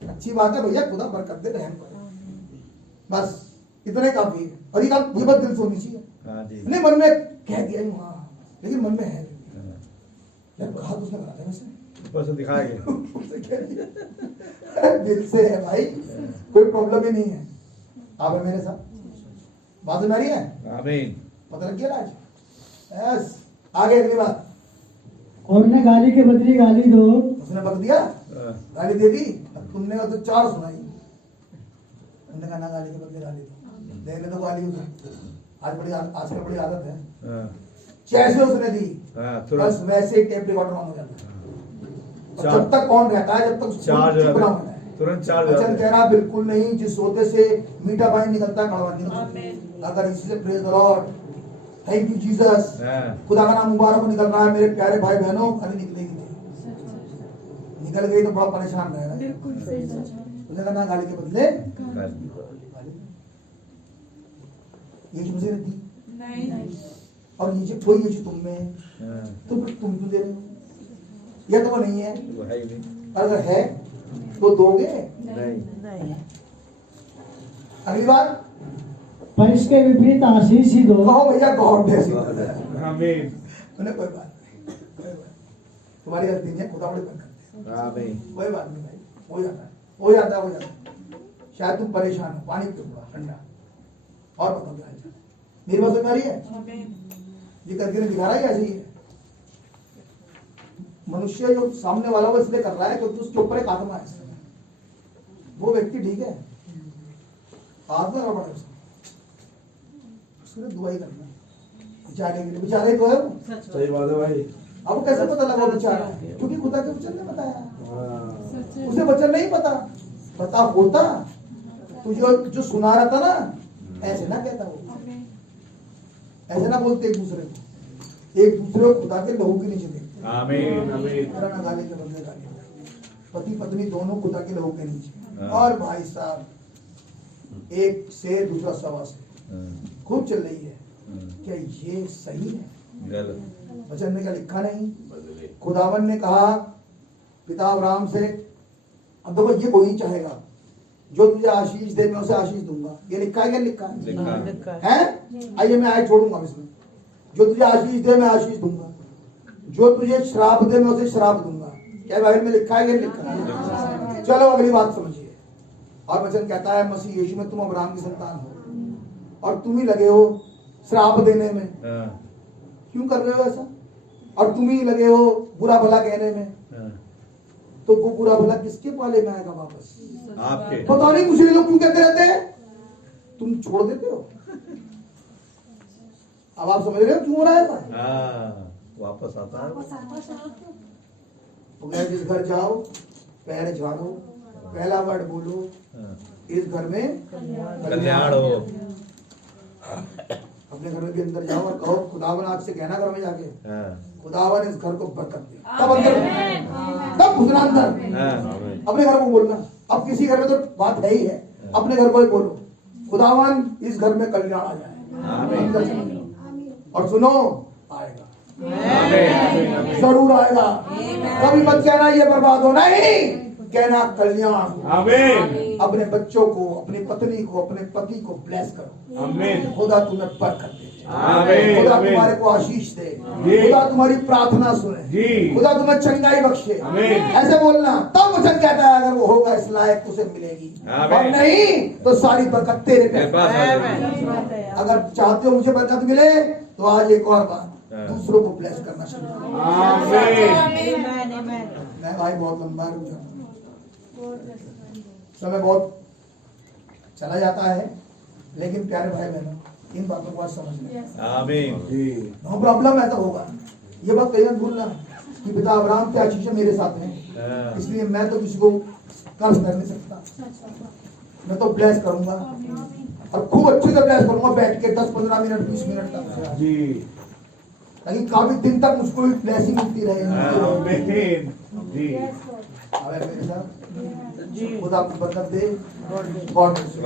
अच्छी बात है भैया, खुदा बरकत दे, रहम करे, बस इतना ही काफी है। और ये काम ये बात दिल से होनी चाहिए। नहीं मन में कह दिया वहां, लेकिन मन में है यार, कहा तो उसने करा था वैसे, ऊपर से दिखाएंगे। दिल से है भाई, कोई प्रॉब्लम ही नहीं है। आप है मेरे साथ, बात सुन रही है? आमीन। पता लग गया आज? यस। आगे अगली बात। और उन्हें गाली के बदली गाली दो। उसने बक दिया, गाली दे दी, तुमने तो चार सुनाई। उन्होंने कहा ना गाली के बदले गाली दो, देने तो गाली उसे आजकल बड़ी आदत है, जैसे उसने दी बस वैसे टेप रिकॉर्डर ऑन हो जाता है। और जब तक कौन रहता है, जब तक चुप ना होना है। तुरंत चार्ज। वचन कह रहा बिल्कुल नहीं, जिस सोते से मीठा पानी निकलता है कड़वा नहीं। अगर इसी से praise the Lord, thank you Jesus, खुदा का नाम मुबारक हो निकल रहा है मेरे प्यारे भाई बहनों, कभी निकलेगी नहीं, निकल गई तो बड़ा परेशान रहेगा। उसने कहा ना गाली के बदले ये चीज मुझे दी नहीं, और ये चीज कोई, ये चीज तुम में, तो फिर तुम क्यों दे रहे हो? या तो वो नहीं है, अगर है तो दोगे नहीं। अगली बात, पर इसके विपरीत आशीष ही दो। कहो भैया गॉड ब्लेस यू। आमीन। उन्हें कोई बात नहीं, कोई बात, तुम्हारी गलती नहीं है, खुदा बड़ी बात करते हैं। आमीन। कोई बात नहीं भाई, हो जाता है, हो जाता है, हो जाता है। शायद तुम परेशान हो, पानी पियो थोड़ा ठंडा, और बताओ क्या है? मेरी बात सुन रही है? ये करके ने दिखा रहा है ऐसे ही है। मनुष्य जो सामने वाला वो इसलिए कर रहा है क्योंकि उसके ऊपर एक आत्मा है, वो व्यक्ति ठीक है, आत्मा का बड़ा उसने दुआई करना बेचारे के लिए, बेचारे तो है वो। सही बात है भाई। अब कैसे पता लगा बेचारा, क्योंकि खुदा के वचन ने बताया, उसे वचन नहीं पता होता तो जो सुना रहा था ना, ऐसे ना कहता वो, ऐसे ना बोलते एक दूसरे को खुदा के लहू के नीचे देखते। आमीन आमीन। ना गाली के बदले गाली, पति पत्नी दोनों खुदा के लहू के नीचे। और भाई साहब, एक शेर दूसरा सवा शेर खूब चल रही है, क्या ये सही है? गलत। वचन में क्या लिखा नहीं? खुदावन ने कहा पिता अब्राहम से, अब देखो ये वही चाहेगा, जो तुझे आशीष दे मैं उसे आशीष दूंगा। ये लिखा है क्या? लिखा है। आइए मैं आयत छोड़ूंगा इसमें। जो तुझे आशीष दे मैं आशीष दूंगा, जो तुझे श्राप दे मैं उसे श्राप दूंगा। क्या बाइबल में लिखा है? लिखा है। चलो अगली बात समझिए। और वचन कहता है मसीह यीशु में तुम अब्राहम की संतान हो और तुम ही लगे हो श्राप देने में। क्यों कर रहे हो ऐसा? और तुम ही लगे हो बुरा भला कहने में। तो वो बुरा भला किसके पाले में आएगा वापस? आपके। पता नहीं मुझे लोग क्यों कहते रहते हैं, तुम छोड़ देते हो। अब आप समझ रहे हो क्यों हो रहा है ऐसा? वापस आता है। तो जिस घर जाओ पैर झाड़ो, पहला वर्ड बोलो, इस घर में कल्याण हो। अपने घर में भी अंदर जाओ और कहो खुदावन, आज से कहना घर में जाके, खुदावन इस घर को बरकत दे। तब अंदर, तब घुसना अंदर, अपने घर को बोलना। अब किसी घर में तो बात है ही है, अपने घर को ही बोलो, खुदावन इस घर में कल्याण आ जाए। अंदर चले जाओ। और सुनो, आएगा, जरूर आएगा। कभी मत कहना ये बर्बाद हो, नहीं कहना कल्याण। आमीन। अपने बच्चों को, अपनी पत्नी को, अपने पति को ब्लेस करो। आमीन। खुदा तुम्हें बरकत दे, आमीन। खुदा तुम्हारे को आशीष दे, खुदा तुम्हारी प्रार्थना सुने, खुदा तुम्हें चंगाई बख्शे। ऐसे बोलना, तब वचन कहता है अगर वो होगा इस लायक उसे मिलेगी, और नहीं तो सारी बरकत तेरे पे। अगर चाहते हो मुझे बरकत मिले तो आज एक और बात, दूसरों को ब्लेस करना शुरू करो। मैं भाई बहुत लंबा रुक जाऊंगा, समय बहुत चला जाता है, लेकिन प्यारे भाई बहनों इन बातों को आज समझ लें। आमीन। नो प्रॉब्लम है तो होगा। ये बात कहीं मत भूलना कि पिता अब्राहम के आशीष मेरे साथ हैं, इसलिए मैं तो किसी को कर्ज कर नहीं सकता, मैं तो ब्लेस करूंगा और खूब अच्छे से ब्लेस करूंगा, बैठ के 10-15 मिनट 20 मिनट तक जी, ताकि काफी दिन तक मुझको भी ब्लेसिंग मिलती रहे। आमीन जी। मेरे साथ खुदा आपको बरकत दे। God bless you.